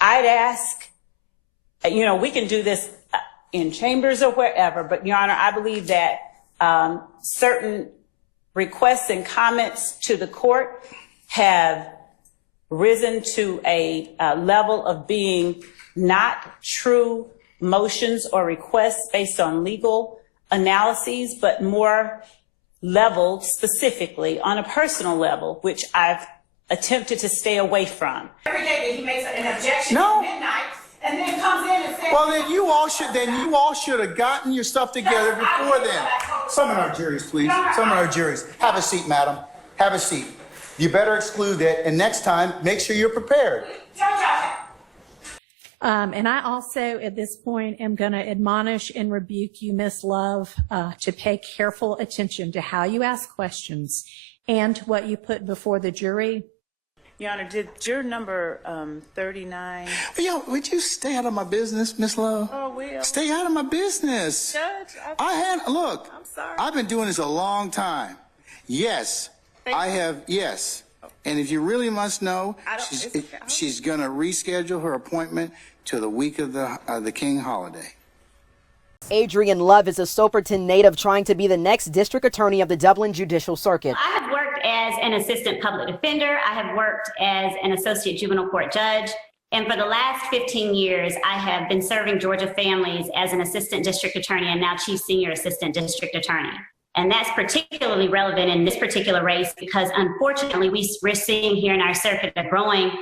I'd ask, you know, we can do this in chambers or wherever, but Your Honor, I believe that certain requests and comments to the court have risen to a level of being not true motions or requests based on legal analyses, but more leveled specifically on a personal level, which I've attempted to stay away from. Every day that he makes an objection at midnight and then comes in and says, well, then you all should have gotten your stuff together before then. Some of our juries, please. Some of our juries. Have a seat, madam. Have a seat. You better exclude that, and next time, make sure you're prepared. And I also, at this point, am going to admonish and rebuke you, Ms. Love, to pay careful attention to how you ask questions and to what you put before the jury. Your Honor, did juror number 39... Yo, would you stay out of my business, Ms. Love? Oh, will. Stay out of my business. Judge, Look, I'm sorry. I've been doing this a long time. Yes, I have, yes. And if you really must know, she's going to reschedule her appointment to the week of the King holiday. Adrienne Love is a Soperton native trying to be the next district attorney of the Dublin Judicial Circuit. I have worked as an assistant public defender. I have worked as an associate juvenile court judge. And for the last 15 years, I have been serving Georgia families as an assistant district attorney and now chief senior assistant district attorney. And that's particularly relevant in this particular race because unfortunately we're seeing here in our circuit a growing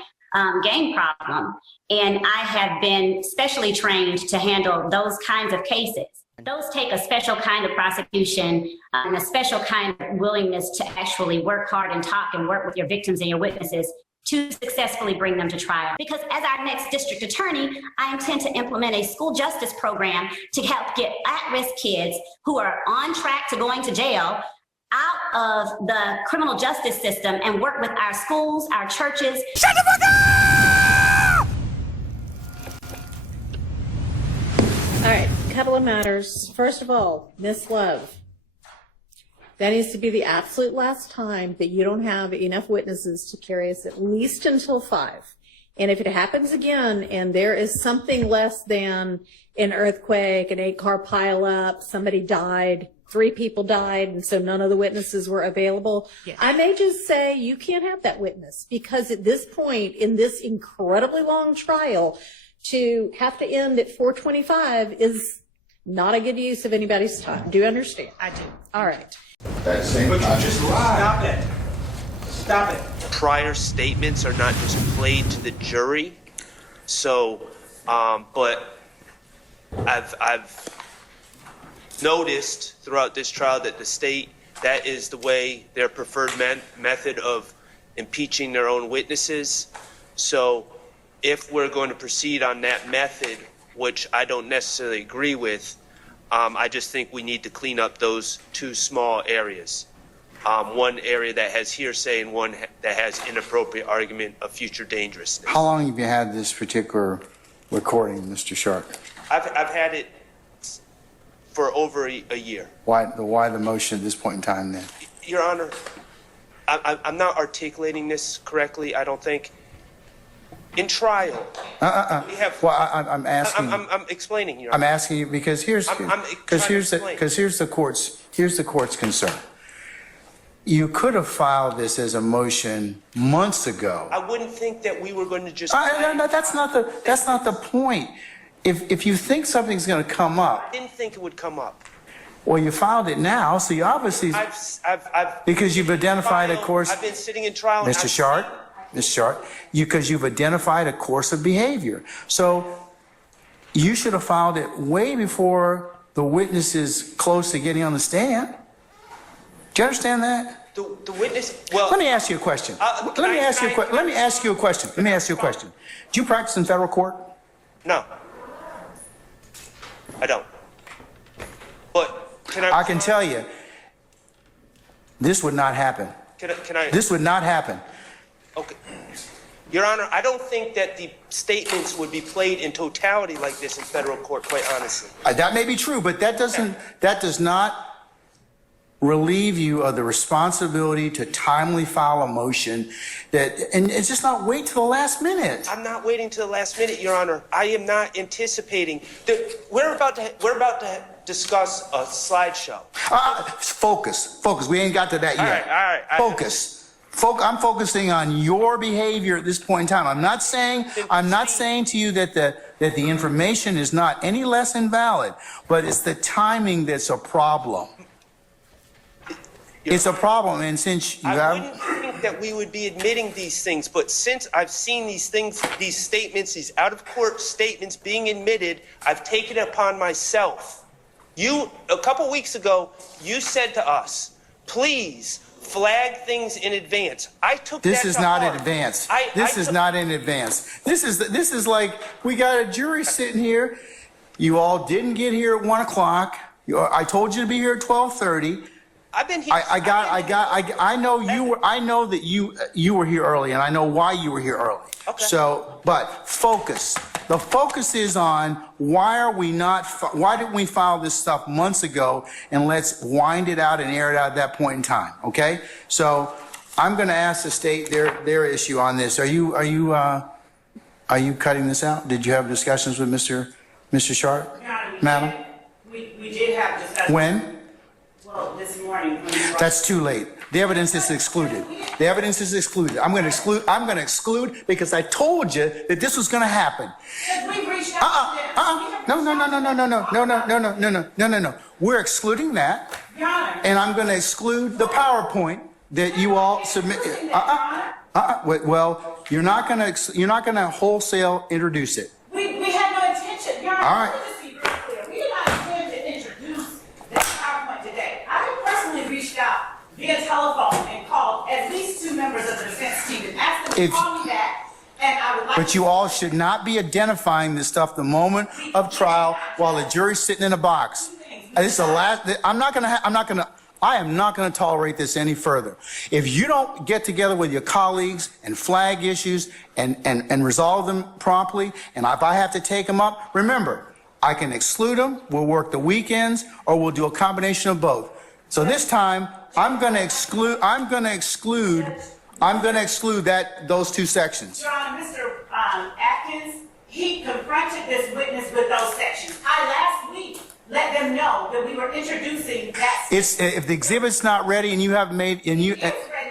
gang problem. And I have been specially trained to handle those kinds of cases. Those take a special kind of prosecution and a special kind of willingness to actually work hard and talk and work with your victims and your witnesses to successfully bring them to trial. Because as our next district attorney, I intend to implement a school justice program to help get at-risk kids who are on track to going to jail out of the criminal justice system and work with our schools, our churches. Shut the fuck up! All right, a couple of matters. First of all, Ms. Love, that needs to be the absolute last time that you don't have enough witnesses to carry us at least until 5. And if it happens again and there is something less than an earthquake, an 8-car pileup, somebody died, 3 people died, and so none of the witnesses were available, I may just say you can't have that witness because at this point in this incredibly long trial, to have to end at 4:25 is not a good use of anybody's time. Do you understand? I do. All right. That same But you just stop it. Stop it. Prior statements are not just played to the jury. So, but I've noticed throughout this trial that the state, that is the way, their preferred method of impeaching their own witnesses. So if we're going to proceed on that method, which I don't necessarily agree with, I just think we need to clean up those 2 small areas. One area that has hearsay and one that has inappropriate argument of future dangerousness. How long have you had this particular recording, Mr. Sharp? I've had it for over a year. Why the motion at this point in time then? Your Honor, I'm not articulating this correctly, I don't think. In trial, we have. Well, I'm asking. I'm explaining, Your Honor. I'm asking you because here's the court's concern. You could have filed this as a motion months ago. I wouldn't think that we were going to just. No, that's not the point. If you think something's going to come up. I didn't think it would come up. Well, you filed it now, so you obviously. Because you've identified a course. I've been sitting in trial. Mr. Sharp. Ms. Sharp, because you've identified a course of behavior. So you should have filed it way before the witness is close to getting on the stand. Do you understand that? The witness, well. Let me ask you a question. Let me ask you a question. Do you practice in federal court? No. I don't. But I can tell you, this would not happen. This would not happen. Okay. Your Honor, I don't think that the statements would be played in totality like this in federal court, quite honestly. That may be true, but that does not relieve you of the responsibility to timely file a motion and it's just not wait till the last minute. I'm not waiting to the last minute, Your Honor. I am not anticipating that we're about to discuss a slideshow. Focus. We ain't got to that yet. All right. Focus. I'm focusing on your behavior at this point in time. I'm not saying to you that the information is not any less invalid, but it's the timing that's a problem. It's a problem, and since you I wouldn't think that we would be admitting these things, but since I've seen these things, these statements, these out-of-court statements being admitted, I've taken it upon myself. A couple weeks ago, you said to us, please flag things in advance. I took this that is to not heart. in advance. This is not in advance. This is like we got a jury sitting here. You all didn't get here at 1 o'clock. I told you to be here at 12:30. I've been here. I know that you were here early, and I know why you were here early. Okay. So, but focus. The focus is on why didn't we file this stuff months ago, and let's wind it out and air it out at that point in time. Okay. So, I'm going to ask the state their issue on this. Are you cutting this out? Did you have discussions with Mr. Sharp, madam? We did have discussions. When? Well, this morning. That's too late. The evidence is excluded. The evidence is excluded. I'm going to exclude because I told you that this was going to happen. We reached out to them. No. We're excluding that, Your Honor. and I'm going to exclude the PowerPoint that you all submitted. Well, you're not going to wholesale introduce it. We had no intention. Your Honor, All right. let me just be real clear. We did not intend to introduce this PowerPoint today. I personally reached out via telephone and called at least 2 members of the defense team and asked them to call me back, and I would like But you all should not be identifying this stuff the moment of trial while the jury's sitting in a box. This is the last. I am not going to tolerate this any further. If you don't get together with your colleagues and flag issues and resolve them promptly, and if I have to take them up, remember, I can exclude them, we'll work the weekends, or we'll do a combination of both. So this time, I'm going to exclude those 2 sections. Your Honor, Mr. Atkins, he confronted this witness with those sections. I last week let them know that we were introducing that. If the exhibit's not ready and you haven't made, and you,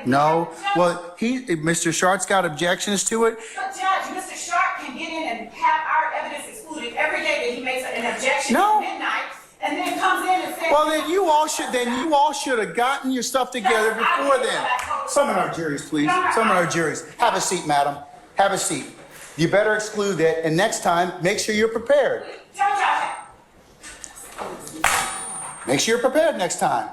no, well, Mr. Sharp's got objections to it. But Judge, Mr. Sharp can get in and have our evidence excluded every day that he makes an objection No. at midnight, and then comes in and says. Well, then you all should have gotten your stuff together before then. Some of our juries, please. Some of our juries. Have a seat, madam. Have a seat. You better exclude that, and next time, make sure you're prepared. Judge, Make sure you're prepared next time.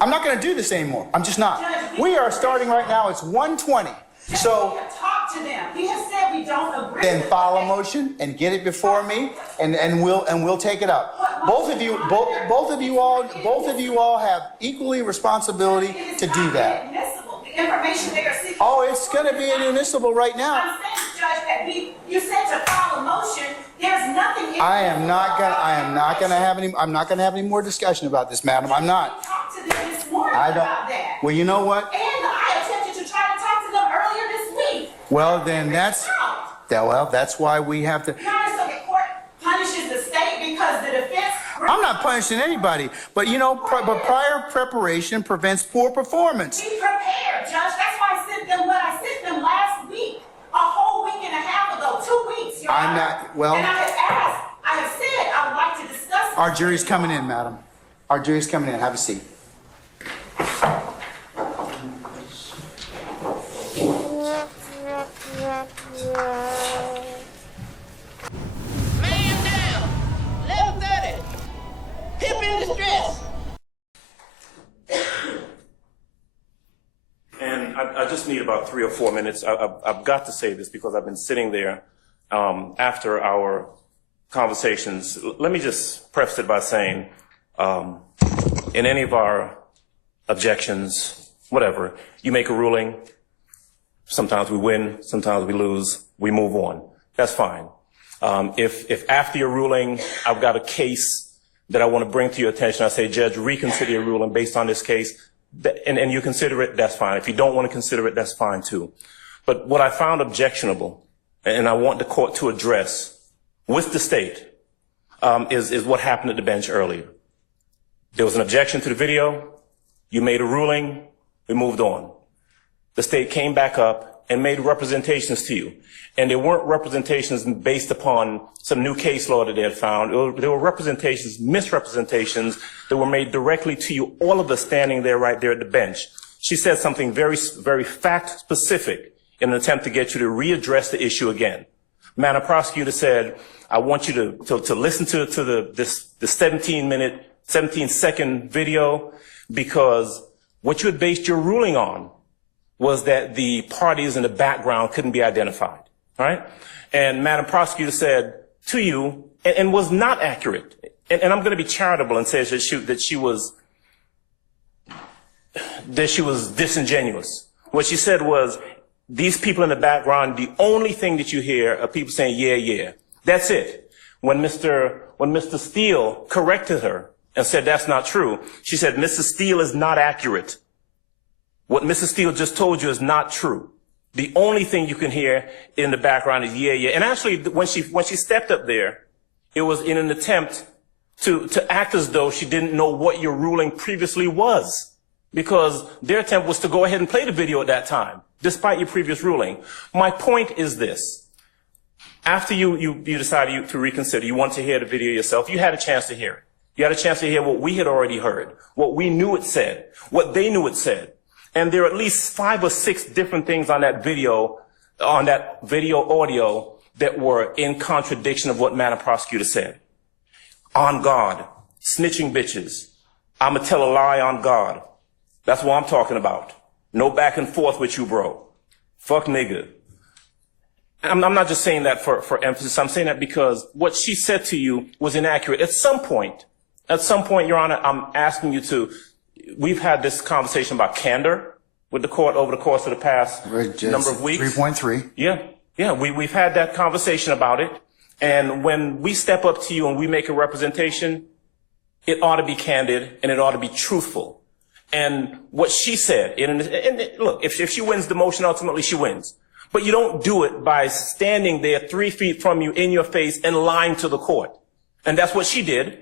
I'm not going to do this anymore. I'm just not. We are starting right now. It's 1:20. So we have talked to them. We have said we don't agree. then file a motion and get it before me, and we'll take it up. Both of you all have equally responsibility to do that. The information they are seeking. Oh, it's going to be inadmissible right now. I'm saying, Judge, that you said to file a motion. There's nothing. I'm not going to have any more discussion about this, madam. I'm not. We talked to them this morning I don't. about that. Well, you know what? And I attempted to try to talk to them earlier this week. Well, then that's why we have to. Your Honor, so the court punishes the state because the defense. I'm not punishing anybody, but but prior preparation prevents poor performance. Be prepared, Judge. That's why I sent them what I sent them last week, a whole week and a half ago, 2 weeks. Your I'm Honor. not- well- And I have asked. I have said I would like to discuss. Our jury's coming in, madam. Our jury's coming in. Have a seat. Man down. 11:30. Hip in distress. And I just need about 3 or 4 minutes. I've got to say this because I've been sitting there after our conversations. Let me just preface it by saying, in any of our objections, whatever, you make a ruling. Sometimes we win, sometimes we lose. We move on. That's fine. If after your ruling I've got a case that I want to bring to your attention. I say, Judge, reconsider your ruling based on this case, and you consider it, that's fine. If you don't want to consider it, that's fine too. But what I found objectionable, and I want the court to address with the state, is what happened at the bench earlier. There was an objection to the video. You made a ruling. We moved on. The state came back up and made representations to you. And they weren't representations based upon some new case law that they had found. There were representations, misrepresentations that were made directly to you, all of us standing there right there at the bench. She said something very, very fact specific in an attempt to get you to readdress the issue again. Madam Prosecutor said, I want you to listen to the 17-second video, because what you had based your ruling on was that the parties in the background couldn't be identified, all right? And Madam Prosecutor said to you, and was not accurate, and I'm going to be charitable and say that she was disingenuous. What she said was, these people in the background, the only thing that you hear are people saying, yeah, yeah. That's it. When Mr. Steele corrected her and said that's not true, she said, Mrs. Steele is not accurate. What Mrs. Steele just told you is not true. The only thing you can hear in the background is yeah, yeah. And actually, when she stepped up there, it was in an attempt to act as though she didn't know what your ruling previously was, because their attempt was to go ahead and play the video at that time, despite your previous ruling. My point is this. After you decided to reconsider, you want to hear the video yourself, you had a chance to hear it. You had a chance to hear what we had already heard, what we knew it said, what they knew it said. And there are at least 5 or 6 different things on that video audio that were in contradiction of what Madam Prosecutor said. On God, snitching bitches, I'ma tell a lie on God. That's what I'm talking about. No back and forth with you, bro. Fuck nigga. I'm not just saying that for emphasis. I'm saying that because what she said to you was inaccurate. At some point, Your Honor, I'm asking you to, we've had this conversation about candor with the court over the course of the past number of weeks. 3.3. Yeah, we've had that conversation about it. And when we step up to you and we make a representation, it ought to be candid and it ought to be truthful. And what she said, and look, if she wins the motion, ultimately she wins. But you don't do it by standing there 3 feet from you in your face and lying to the court. And that's what she did.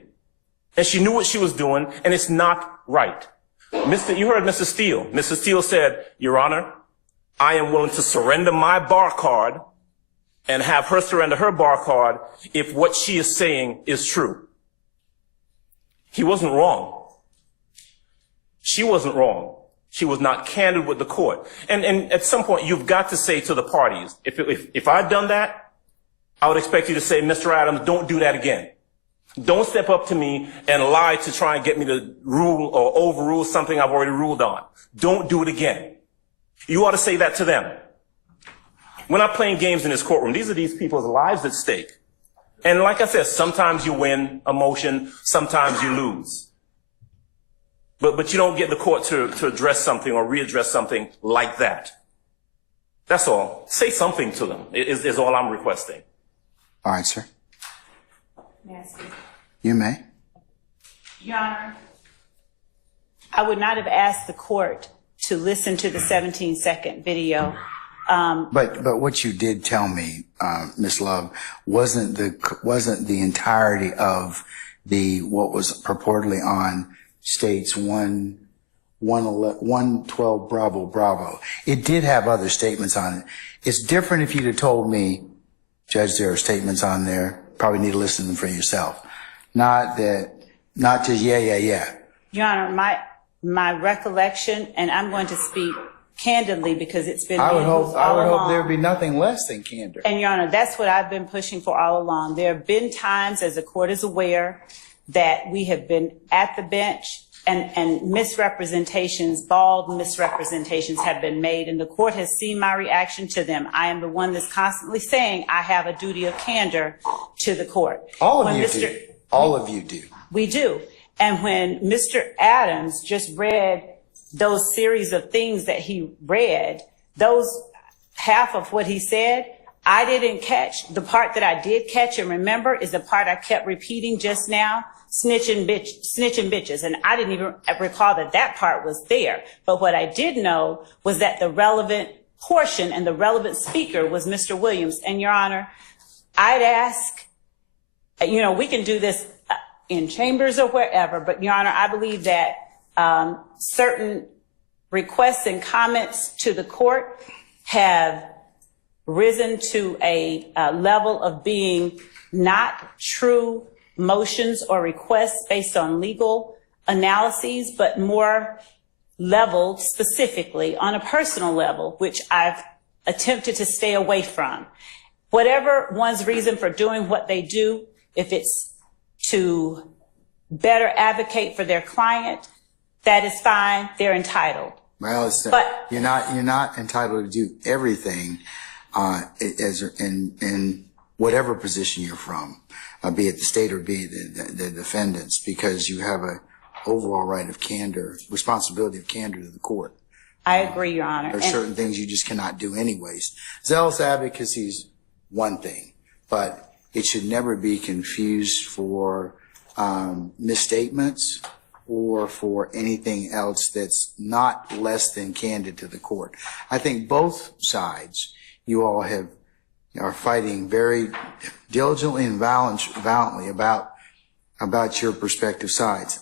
And she knew what she was doing, and it's not right. You heard Mr. Steele. Mr. Steele said, Your Honor, I am willing to surrender my bar card and have her surrender her bar card if what she is saying is true. He wasn't wrong. She wasn't wrong. She was not candid with the court. And at some point, you've got to say to the parties, if I'd done that, I would expect you to say, Mr. Adams, don't do that again. Don't step up to me and lie to try and get me to rule or overrule something I've already ruled on. Don't do it again. You ought to say that to them. We're not playing games in this courtroom. These are these people's lives at stake. And like I said, sometimes you win a motion, sometimes you lose. But you don't get the court to address something or readdress something like that. That's all. Say something to them is all I'm requesting. All right, sir. May I speak? You may. Your Honor, I would not have asked the court to listen to the 17-second video. But what you did tell me, Ms. Love, wasn't the entirety of what was purportedly on States 112 Bravo. It did have other statements on it. It's different if you'd have told me, Judge, there are statements on there. Probably need to listen to them for yourself. Not just yeah. Your Honor, my recollection, and I'm going to speak candidly because it's been I would all hope along. there would be nothing less than candor. And Your Honor, that's what I've been pushing for all along. There have been times, as the court is aware, that we have been at the bench and misrepresentations, bald misrepresentations have been made, and the court has seen my reaction to them. I am the one that's constantly saying I have a duty of candor to the court. All of you do. All of you do. We do. And when Mr. Adams just read those series of things that he read, those half of what he said, I didn't catch. The part that I did catch and remember is the part I kept repeating just now. snitching bitches. And I didn't even recall that part was there. But what I did know was that the relevant portion and the relevant speaker was Mr. Williams. And Your Honor, I'd ask, we can do this in chambers or wherever, but Your Honor, I believe that certain requests and comments to the court have risen to a level of being not true motions or requests based on legal analyses, but more leveled specifically on a personal level, which I've attempted to stay away from. Whatever one's reason for doing what they do, if it's to better advocate for their client, that is fine, they're entitled. Well, But you're not entitled to do everything in whatever position you're from, be it the state or be it the defendants, because you have a overall right of candor, responsibility of candor to the court. I agree, Your Honor. There's certain things you just cannot do anyways. Zealous advocacy is one thing, but it should never be confused for misstatements or for anything else that's not less than candid to the court. I think both sides, you all are fighting very diligently and valiantly about your respective sides.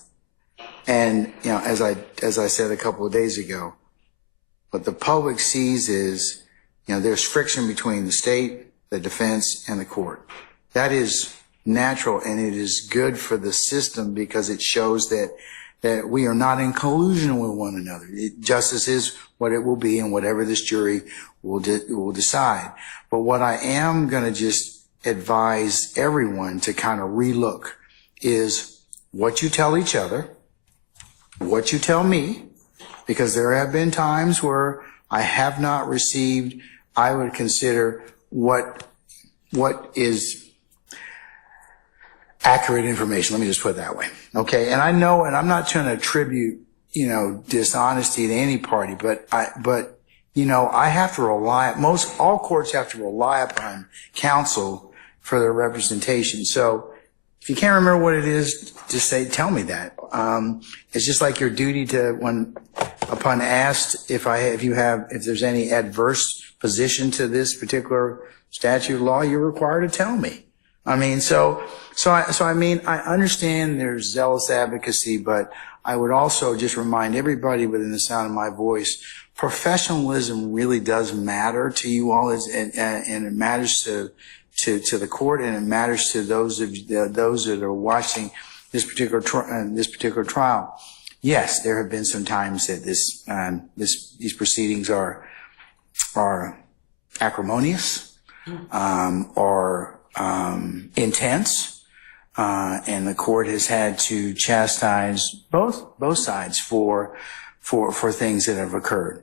And, as I said a couple of days ago, what the public sees is, there's friction between the state, the defense, and the court. That is natural, and it is good for the system because it shows that we are not in collusion with one another. Justice is what it will be, and whatever this jury will decide. But what I am going to just advise everyone to kind of relook is what you tell each other, what you tell me, because there have been times where I have not received, I would consider what is accurate information. Let me just put it that way. Okay. And I know, and I'm not trying to attribute, dishonesty to any party, but I have to rely, all courts have to rely upon counsel for their representation. So if you can't remember what it is, just tell me that. It's just like your duty to, upon asked if there's any adverse position to this particular statute of law, you're required to tell me. I understand there's zealous advocacy, but I would also just remind everybody within the sound of my voice, professionalism really does matter to you all, and it matters to the court, and it matters to those that are watching this particular trial. Yes, there have been some times that these proceedings are acrimonious, or intense, and the court has had to chastise both sides for things that have occurred.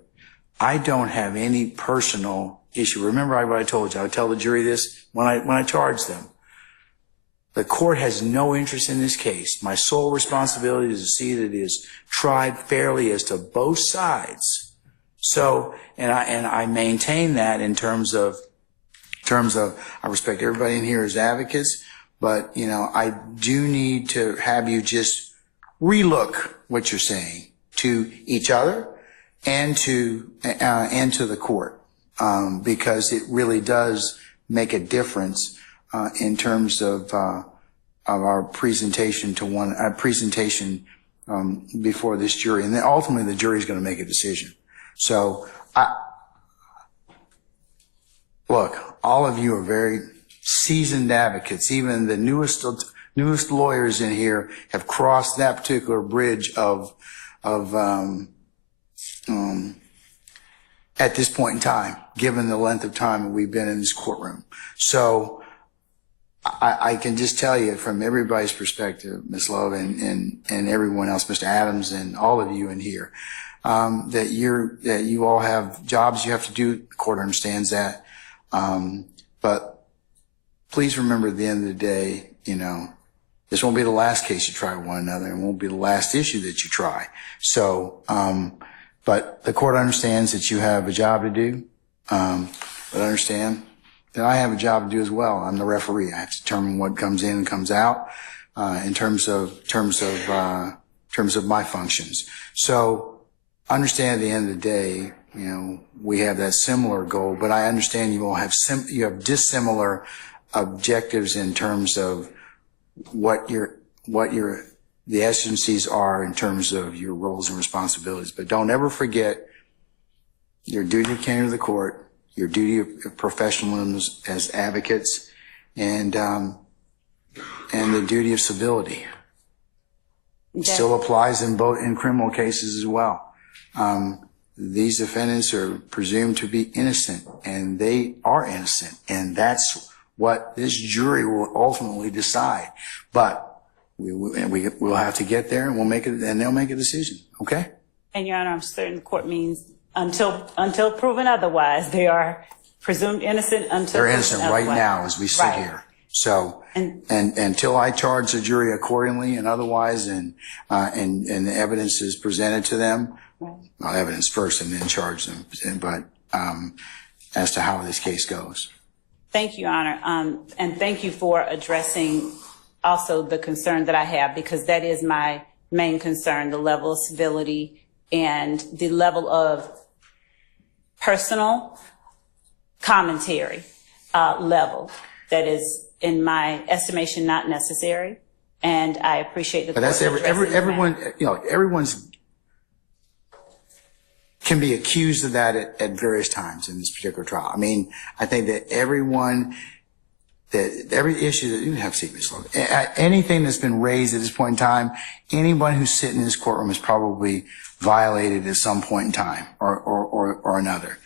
I don't have any personal issue. Remember what I told you. I would tell the jury this when I charge them. The court has no interest in this case. My sole responsibility is to see that it is tried fairly as to both sides. So, and I maintain that in terms of I respect everybody in here as advocates, but I do need to have you just relook what you're saying to each other and to the court, because it really does make a difference in terms of our presentation before this jury, and then ultimately the jury is going to make a decision. So look, all of you are very seasoned advocates. Even the newest lawyers in here have crossed that particular bridge at this point in time, given the length of time that we've been in this courtroom. So I can just tell you from everybody's perspective, Ms. Love, and everyone else, Mr. Adams, and all of you in here, that you all have jobs you have to do. The court understands that. But please remember, at the end of the day, this won't be the last case you try with one another, and won't be the last issue that you try. So, but the court understands that you have a job to do. But understand that I have a job to do as well. I'm the referee. I have to determine what comes in and comes out. in terms of my functions. So understand at the end of the day, you know, we have that similar goal, but I understand you all have you have dissimilar objectives in terms of what the essencies are in terms of your roles and responsibilities. But don't ever forget your duty of care to the court, your duty of professionalism as advocates, and the duty of civility. It still applies in criminal cases as well. These defendants are presumed to be innocent, and they are innocent, and that's what this jury will ultimately decide. But we'll have to get there, and we'll make it, and they'll make a decision. Okay? And Your Honor, I'm certain the court means until proven otherwise, they are presumed innocent until they're innocent right now as we sit here. So, and until I charge the jury accordingly and otherwise, and the evidence is presented to them, well, evidence first and then charge them. But as to how this case goes. Thank you, Your Honor, and thank you for addressing also the concern that I have, because that is my main concern: the level of civility and the level of personal commentary level that is, in my estimation, not necessary. And I appreciate the. But that's everyone. You know, everyone's can be accused of that at various times in this particular trial. I mean, I think that every issue that you have secrets, anything that's been raised at this point in time, anyone who's sitting in this courtroom is probably violated at some point in time or another.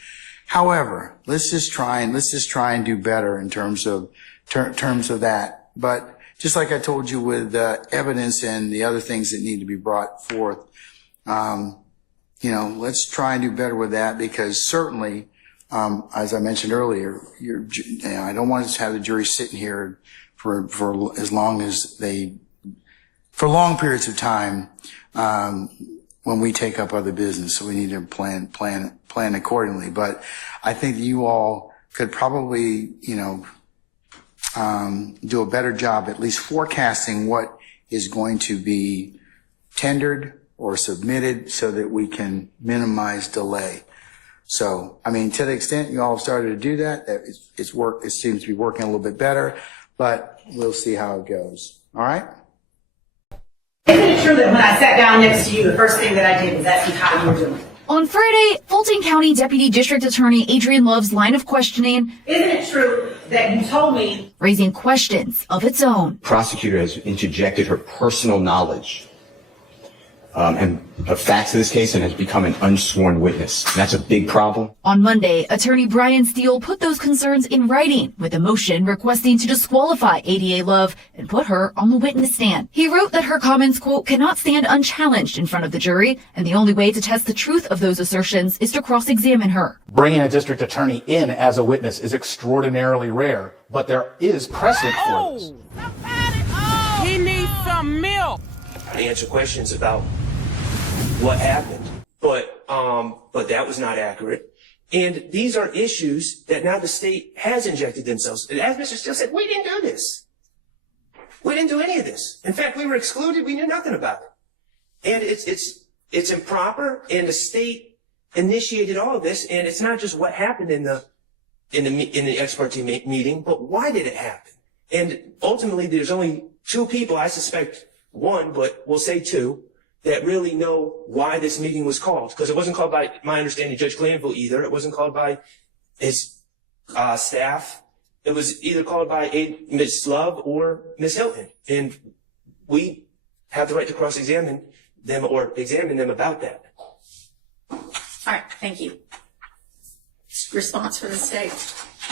However, let's just try and do better in terms of that. But just like I told you with evidence and the other things that need to be brought forth, you know, let's try and do better with that, because certainly, as I mentioned earlier, I don't want to have the jury sitting here for as long as for long periods of time when we take up other business. So we need to plan accordingly. But I think you all could probably, you know, do a better job at least forecasting what is going to be tendered or submitted so that we can minimize delay. So, I mean, to the extent you all have started to do that, it seems to be working a little bit better, but we'll see how it goes. All right? Isn't it true that when I sat down next to you, the first thing that I did was ask you how you were doing? On Friday, Fulton County Deputy District Attorney Adrienne Love's line of questioning. Isn't it true that you told me? Raising questions of its own. Prosecutor has interjected her personal knowledge and of facts of this case and has become an unsworn witness. That's a big problem. On Monday, attorney Brian Steele put those concerns in writing with a motion requesting to disqualify ADA Love and put her on the witness stand. He wrote that her comments, quote, cannot stand unchallenged in front of the jury, and the only way to test the truth of those assertions is to cross-examine her. Bringing a district attorney in as a witness is extraordinarily rare, but there is precedent for this. He needs some milk. I answer questions about what happened, but that was not accurate. And these are issues that now the state has injected themselves. And as Mr. Steele said, we didn't do this. We didn't do any of this. In fact, we were excluded. We knew nothing about it. And it's improper. And the state initiated all of this. And it's not just what happened in the ex parte meeting, but why did it happen? And ultimately, there's only two people, I suspect one, but we'll say two, that really know why this meeting was called. Because it wasn't called by, my understanding, Judge Glanville either. It wasn't called by his staff. It was either called by Ms. Love or Ms. Hilton. And we have the right to cross-examine them or examine them about that. All right, thank you. Response for the state.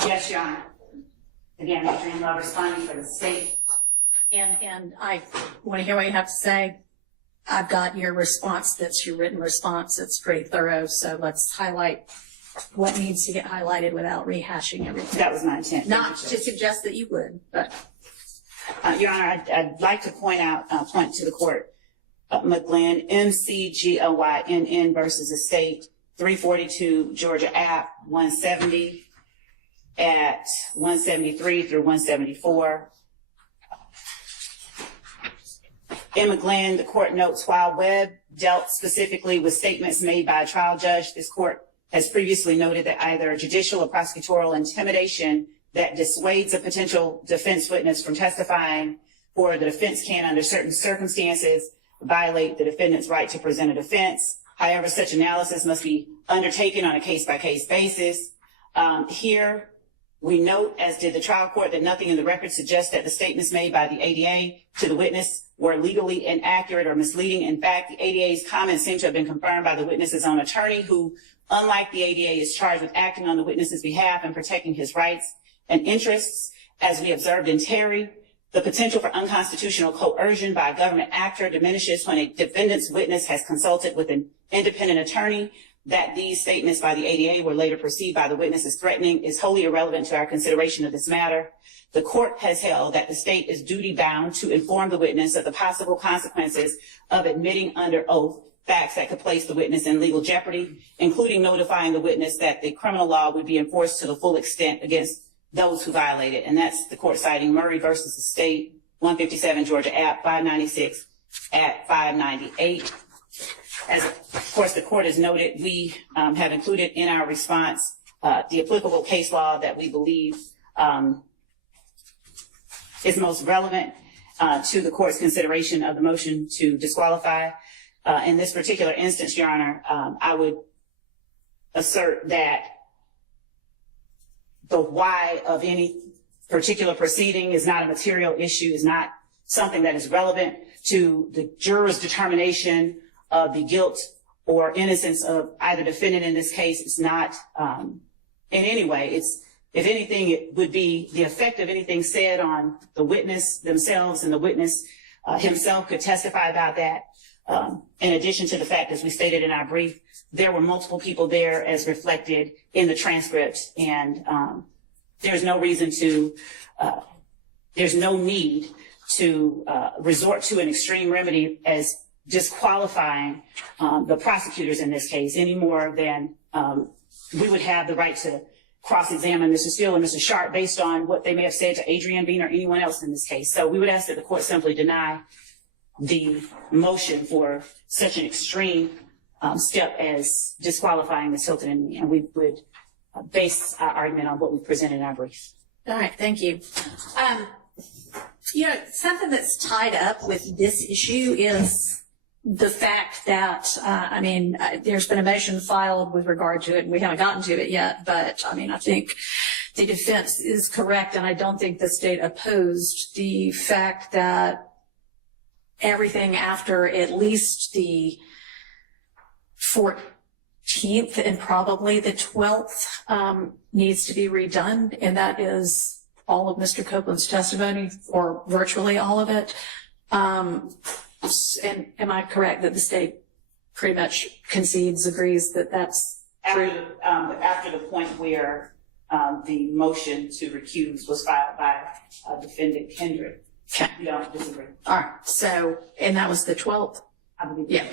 Yes, Your Honor. Again, Adrienne Love responding for the state. And I want to hear what you have to say. I've got your response. That's your written response. It's pretty thorough. So let's highlight what needs to get highlighted without rehashing everything. That was my intent. Not to suggest that you would, but. Your Honor, I'd like to point to the court, McGlynn, MCGLYNN versus the state, 342 Georgia App, 170 at 173 through 174. In McGlynn, the court notes while Webb dealt specifically with statements made by a trial judge, this court has previously noted that either judicial or prosecutorial intimidation that dissuades a potential defense witness from testifying, or the defense can, under certain circumstances, violate the defendant's right to present a defense. However, such analysis must be undertaken on a case-by-case basis. Here, we note, as did the trial court, that nothing in the record suggests that the statements made by the ADA to the witness were legally inaccurate or misleading. In fact, the ADA's comments seem to have been confirmed by the witness's own attorney, who, unlike the ADA, is charged with acting on the witness's behalf and protecting his rights and interests. As we observed in Terry, the potential for unconstitutional coercion by a government actor diminishes when a defendant's witness has consulted with an independent attorney. That these statements by the ADA were later perceived by the witness as threatening is wholly irrelevant to our consideration of this matter. The court has held that the state is duty-bound to inform the witness of the possible consequences of admitting under oath facts that could place the witness in legal jeopardy, including notifying the witness that the criminal law would be enforced to the full extent against those who violate it. And that's the court citing Murray versus the state, 157 Georgia App, 596 at 598. As of course the court has noted, we have included in our response the applicable case law that we believe is most relevant to the court's consideration of the motion to disqualify. In this particular instance, Your Honor, I would assert that the why of any particular proceeding is not a material issue, is not something that is relevant to the juror's determination of the guilt or innocence of either defendant in this case. It's not in any way. It's, if anything, it would be the effect of anything said on the witness themselves, and the witness himself could testify about that. In addition to the fact, as we stated in our brief, there were multiple people there as reflected in the transcript, and there's no reason to, there's no need to resort to an extreme remedy as disqualifying the prosecutors in this case, any more than we would have the right to cross-examine Mr. Steele and Mr. Sharp based on what they may have said to Adrienne Bean or anyone else in this case. So we would ask that the court simply deny the motion for such an extreme step as disqualifying Ms. Hilton and me, and we would base our argument on what we presented in our brief. All right, thank you. You know, something that's tied up with this issue is the fact that, there's been a motion filed with regard to it, and we haven't gotten to it yet, but I think the defense is correct, and I don't think the state opposed the fact that everything after at least the 14th and probably the 12th needs to be redone, and that is all of Mr. Copeland's testimony, or virtually all of it. And am I correct that the state pretty much concedes, agrees that that's true? After the point where the motion to recuse was filed by defendant Kendrick. Okay. We don't disagree. All right. So, and that was the 12th? I believe. Yeah.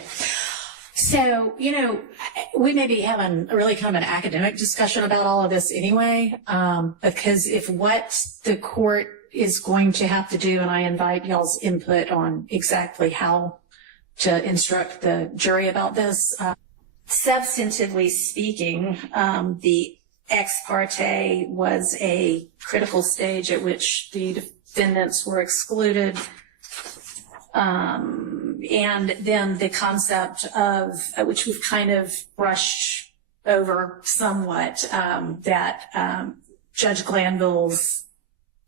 So, you know, we may be having a really kind of an academic discussion about all of this anyway, because if what the court is going to have to do, and I invite y'all's input on exactly how to instruct the jury about this. Substantively speaking, the ex parte was a critical stage at which the defendants were excluded. And then the concept of, which we've kind of brushed over somewhat, that Judge Glanville's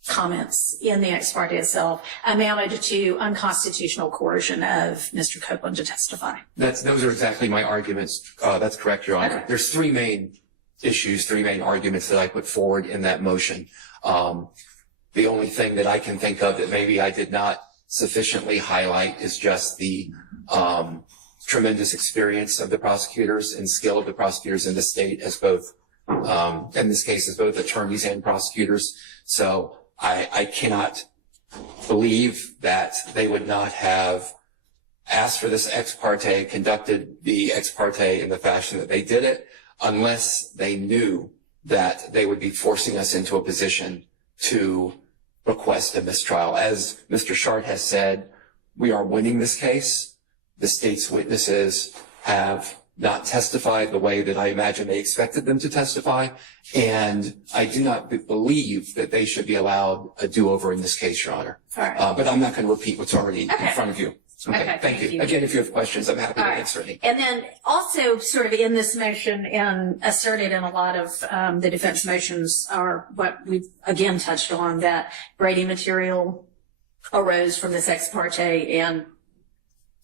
comments in the ex parte itself amounted to unconstitutional coercion of Mr. Copeland to testify. Those are exactly my arguments. That's correct, Your Honor. Okay. There's three main issues, three main arguments that I put forward in that motion. The only thing that I can think of that maybe I did not sufficiently highlight is just the tremendous experience of the prosecutors and skill of the prosecutors in the state as both, in this case, as both attorneys and prosecutors. So I cannot believe that they would not have asked for this ex parte, conducted the ex parte in the fashion that they did it, unless they knew that they would be forcing us into a position to request a mistrial. As Mr. Shart has said, we are winning this case. The state's witnesses have not testified the way that I imagine they expected them to testify, and I do not believe that they should be allowed a do-over in this case, Your Honor. All right. But I'm not going to repeat what's already in front of you. Okay, thank you. Again, if you have questions, I'm happy to answer any. And then also sort of in this motion and asserted in a lot of the defense motions are what we've again touched on, that Brady material arose from this ex parte, and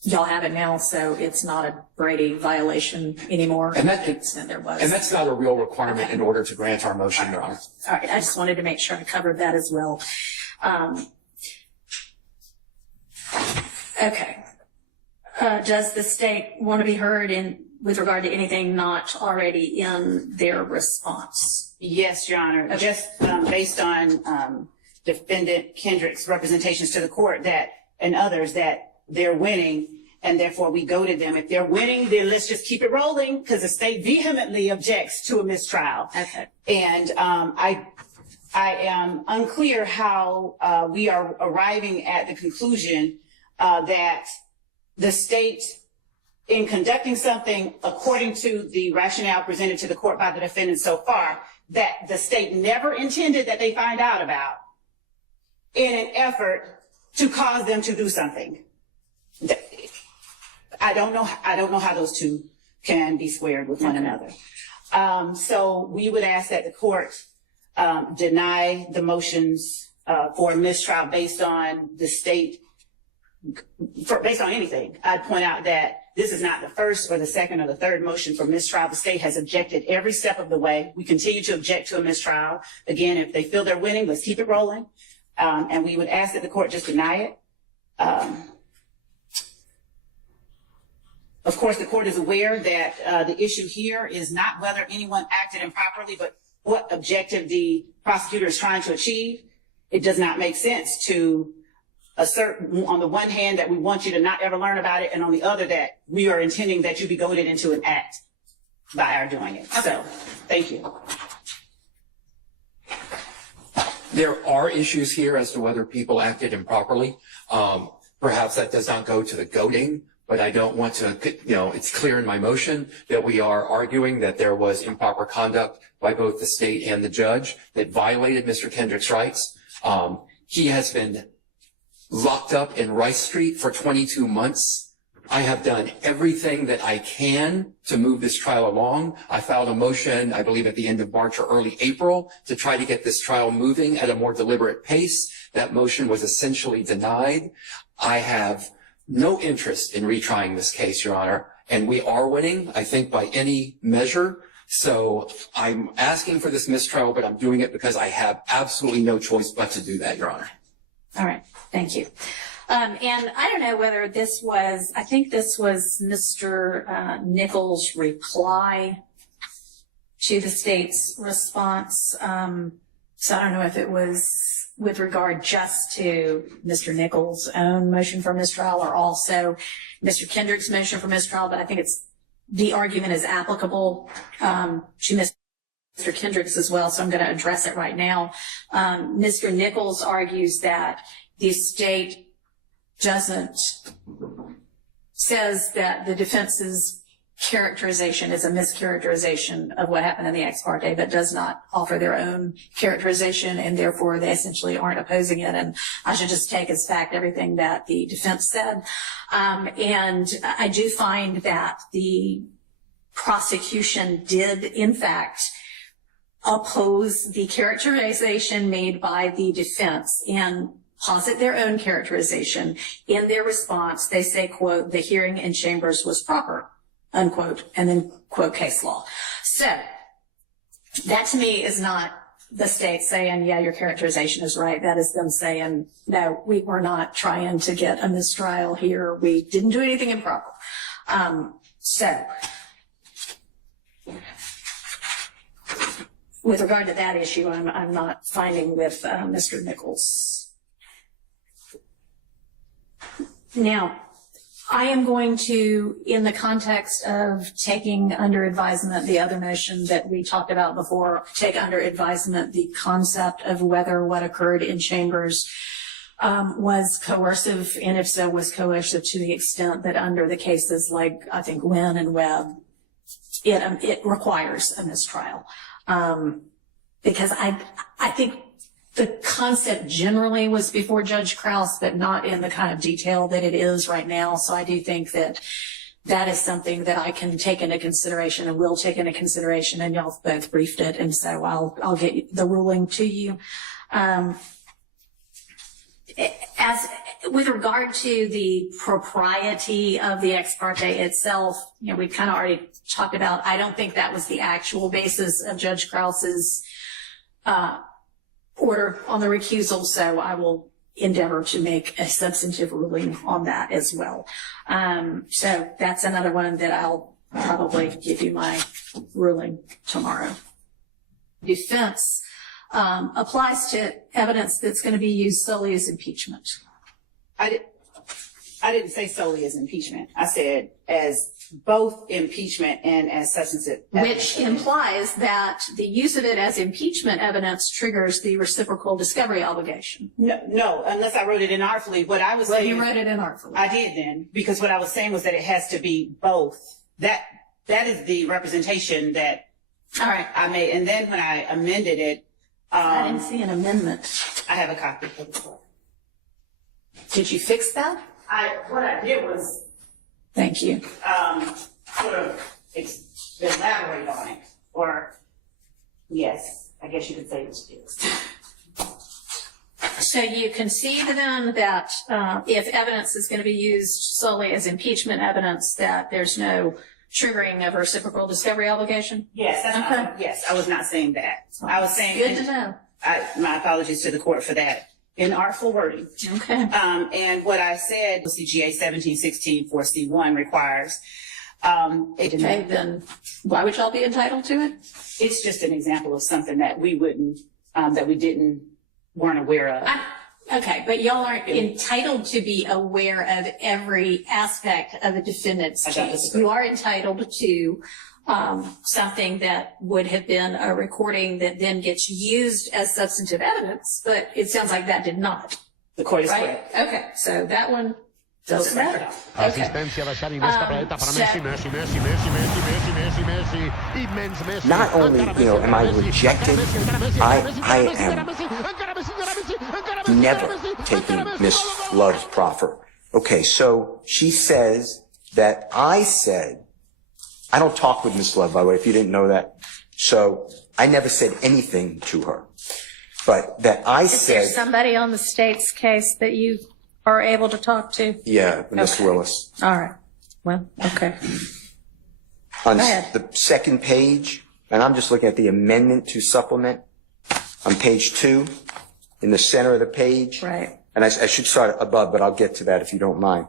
y'all have it now, so it's not a Brady violation anymore. And there was. And that's not a real requirement in order to grant our motion, Your Honor. All right, I just wanted to make sure I covered that as well. Okay. Does the state want to be heard with regard to anything not already in their response? Yes, Your Honor. Okay. Just based on Defendant Kendrick's representations to the court and others that they're winning, and therefore we goaded them. If they're winning, then let's just keep it rolling, because the state vehemently objects to a mistrial. Okay. And I am unclear how we are arriving at the conclusion that the state, in conducting something according to the rationale presented to the court by the defendant so far, that the state never intended that they find out about in an effort to cause them to do something. I don't know how those two can be squared with one another. So we would ask that the court deny the motions for mistrial based on the state, based on anything. I'd point out that this is not the first or the second or the third motion for mistrial. The state has objected every step of the way. We continue to object to a mistrial. Again, if they feel they're winning, let's keep it rolling. And we would ask that the court just deny it. Of course, the court is aware that the issue here is not whether anyone acted improperly, but what objective the prosecutor is trying to achieve. It does not make sense to assert on the one hand that we want you to not ever learn about it, and on the other that we are intending that you be goaded into an act by our doing it. So, thank you. There are issues here as to whether people acted improperly. Perhaps that does not go to the goading, but I don't want to, it's clear in my motion that we are arguing that there was improper conduct by both the state and the judge that violated Mr. Kendrick's rights. He has been locked up in Rice Street for 22 months. I have done everything that I can to move this trial along. I filed a motion, I believe at the end of March or early April, to try to get this trial moving at a more deliberate pace. That motion was essentially denied. I have no interest in retrying this case, Your Honor, and we are winning, I think, by any measure. So I'm asking for this mistrial, but I'm doing it because I have absolutely no choice but to do that, Your Honor. All right, thank you. And I don't know whether this was, I think this was Mr. Nichols' reply to the state's response. So I don't know if it was with regard just to Mr. Nichols' own motion for mistrial or also Mr. Kendrick's motion for mistrial, but I think it's, the argument is applicable to Mr. Kendrick's as well, so I'm going to address it right now. Mr. Nichols argues that the state says that the defense's characterization is a mischaracterization of what happened in the ex parte, but does not offer their own characterization, and therefore they essentially aren't opposing it. And I should just take as fact everything that the defense said. And I do find that the prosecution did, in fact, oppose the characterization made by the defense and posit their own characterization. In their response, they say, quote, the hearing in chambers was proper, unquote, and then quote case law. So that to me is not the state saying, yeah, your characterization is right. That is them saying, no, we were not trying to get a mistrial here. We didn't do anything improper. So with regard to that issue, I'm not finding with Mr. Nichols. Now, I am going to, in the context of taking under advisement the other motion that we talked about before, take under advisement the concept of whether what occurred in chambers was coercive, and if so, was coercive to the extent that under the cases like, I think, Lynn and Webb, it requires a mistrial. Because I think the concept generally was before Judge Krause, but not in the kind of detail that it is right now. So I do think that that is something that I can take into consideration and will take into consideration, and y'all both briefed it, and so I'll get the ruling to you. As with regard to the propriety of the ex parte itself, you know, we kind of already talked about, I don't think that was the actual basis of Judge Krause's order on the recusal, so I will endeavor to make a substantive ruling on that as well. So that's another one that I'll probably give you my ruling tomorrow. Defense applies to evidence that's going to be used solely as impeachment. I didn't say solely as impeachment. I said as both impeachment and as substantive evidence. Which implies that the use of it as impeachment evidence triggers the reciprocal discovery obligation. No, unless I wrote it inartfully. What I was saying. You wrote it inartfully. I did then, because what I was saying was that it has to be both. That is the representation that all right. I made. And then when I amended it, I didn't see an amendment. I have a copy. Did you fix that? What I did was. Thank you. Sort of elaborate on it, or yes, I guess you could say it was fixed. So you concede then that if evidence is going to be used solely as impeachment evidence, that there's no triggering of a reciprocal discovery obligation? Yes, that's okay. Yes, I was not saying that. I was saying. Good to know. My apologies to the court for that. In artful wording. Okay. And what I said, CGA 1716 4C1 requires. Okay, then why would y'all be entitled to it? It's just an example of something that we weren't aware of. Okay, but y'all aren't entitled to be aware of every aspect of a defendant's case. You are entitled to something that would have been a recording that then gets used as substantive evidence, but it sounds like that did not. The court is right? correct. Okay, so that one doesn't matter. Okay. Not only, am I rejected, I am never taking Miss Love's proffer. Okay, so she says that I said, I don't talk with Miss Love, by the way, if you didn't know that. So I never said anything to her. But that I said... Is there somebody on the state's case that you are able to talk to? Yeah, Miss Willis. All right. Well, okay. On the second page, and I'm just looking at the amendment to supplement, on page 2, in the center of the page. Right. And I should start above, but I'll get to that if you don't mind.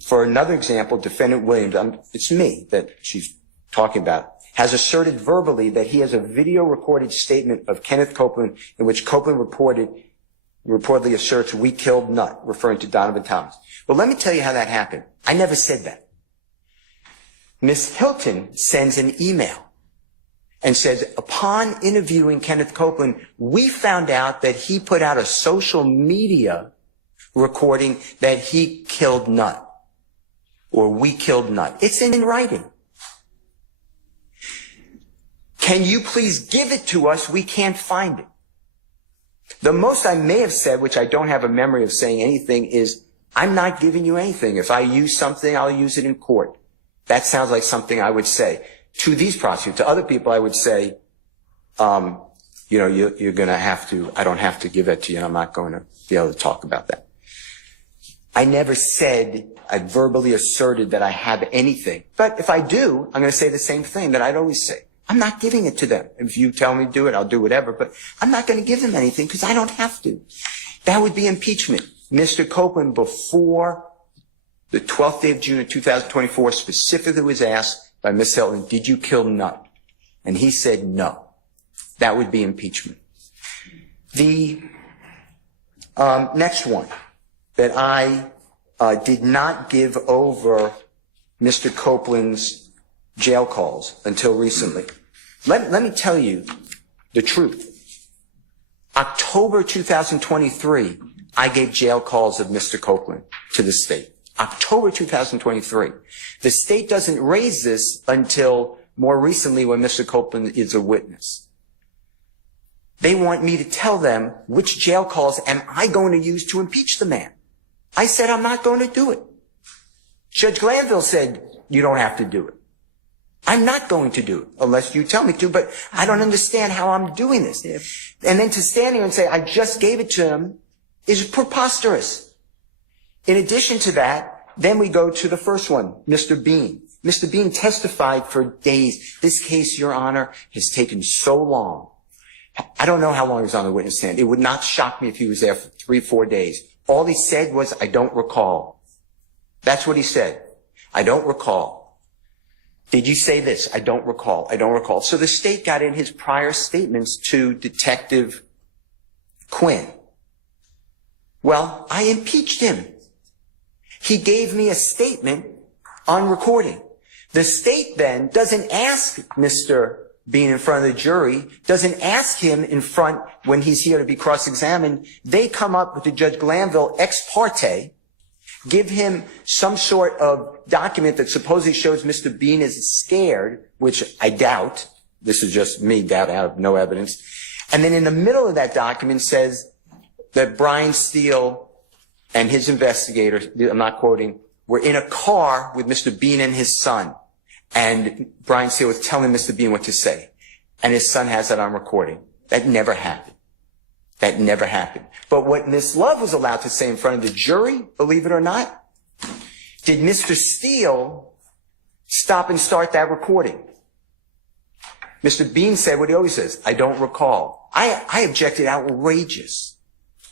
For another example, Defendant Williams, it's me that she's talking about, has asserted verbally that he has a video recorded statement of Kenneth Copeland in which Copeland reportedly asserts we killed Nutt, referring to Donovan Thomas. Well, let me tell you how that happened. I never said that. Miss Hilton sends an email and says, upon interviewing Kenneth Copeland, we found out that he put out a social media recording that he killed Nutt. Or we killed Nutt. It's in writing. Can you please give it to us? We can't find it. The most I may have said, which I don't have a memory of saying anything, is I'm not giving you anything. If I use something, I'll use it in court. That sounds like something I would say to these prosecutors. To other people, I would say, you're going to have to, I don't have to give it to you, and I'm not going to be able to talk about that. I never said, I verbally asserted that I have anything. But if I do, I'm going to say the same thing that I'd always say. I'm not giving it to them. If you tell me to do it, I'll do whatever. But I'm not going to give them anything because I don't have to. That would be impeachment. Mr. Copeland, before the 12th day of June of 2024, specifically was asked by Ms. Hilton, did you kill Nutt? And he said no. That would be impeachment. The next one, that I did not give over Mr. Copeland's jail calls until recently. Let me tell you the truth. October 2023, I gave jail calls of Mr. Copeland to the state. October 2023. The state doesn't raise this until more recently when Mr. Copeland is a witness. They want me to tell them which jail calls am I going to use to impeach the man. I said I'm not going to do it. Judge Glanville said you don't have to do it. I'm not going to do it unless you tell me to, but I don't understand how I'm doing this. And then to stand here and say I just gave it to him is preposterous. In addition to that, then we go to the first one, Mr. Bean. Mr. Bean testified for days. This case, Your Honor, has taken so long. I don't know how long he was on the witness stand. It would not shock me if he was there for 3-4 days. All he said was, I don't recall. That's what he said. I don't recall. Did you say this? I don't recall. I don't recall. So the state got in his prior statements to Detective Quinn. Well, I impeached him. He gave me a statement on recording. The state then doesn't ask Mr. Bean in front of the jury, doesn't ask him in front when he's here to be cross-examined. They come up with the Judge Glanville ex parte, give him some sort of document that supposedly shows Mr. Bean is scared, which I doubt. This is just me, doubt out of no evidence. And then in the middle of that document says that Brian Steele and his investigator, I'm not quoting, were in a car with Mr. Bean and his son. And Brian Steele was telling Mr. Bean what to say. And his son has that on recording. That never happened. That never happened. But what Ms. Love was allowed to say in front of the jury, believe it or not, did Mr. Steele stop and start that recording? Mr. Bean said what he always says, I don't recall. I objected outrageous.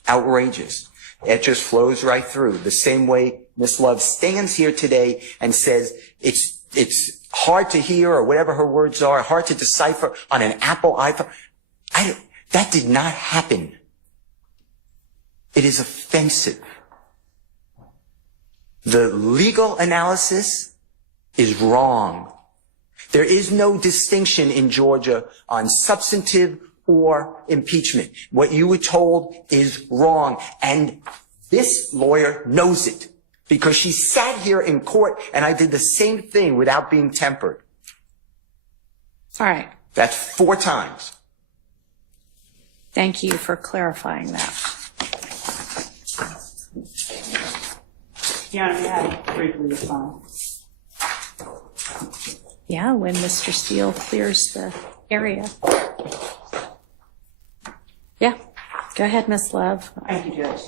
Outrageous. It just flows right through. The same way Ms. Love stands here today and says it's hard to hear, or whatever her words are, hard to decipher on an Apple iPhone. That did not happen. It is offensive. The legal analysis is wrong. There is no distinction in Georgia on substantive or impeachment. What you were told is wrong. And this lawyer knows it because she sat here in court and I did the same thing without being tempered. All right. That's 4 times. Thank you for clarifying that. Your Honor, may I briefly respond? Yeah, when Mr. Steele clears the area. Yeah, go ahead, Ms. Love. Thank you, Judge.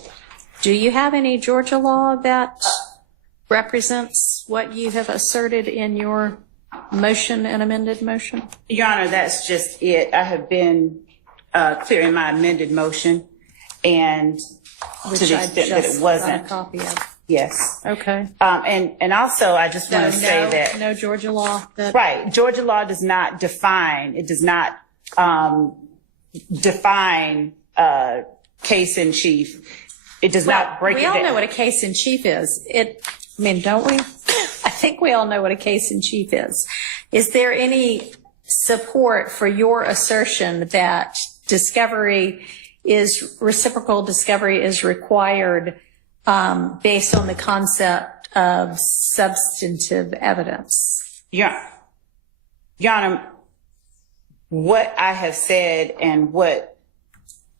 Do you have any Georgia law that represents what you have asserted in your motion and amended motion? Your Honor, that's just it. I have been clear in my amended motion, and Which to the I extent that just it wasn't. got a copy of. Yes. Okay. And also, I just want to say that. No Georgia law that. Right. Georgia law does not define, it does not define case in chief. It does not break it down. We all know what a case in chief is. Don't we? I think we all know what a case in chief is. Is there any support for your assertion that reciprocal discovery is required based on the concept of substantive evidence? Your Honor, what I have said and what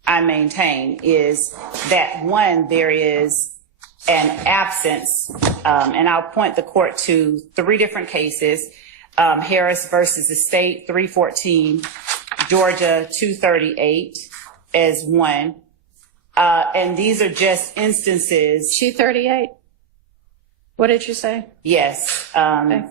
I maintain is that, one, there is an absence, and I'll point the court to 3 different cases, Harris versus the state, 314, Georgia 238 as one. And these are just instances. 238? What did you say? Yes. Okay.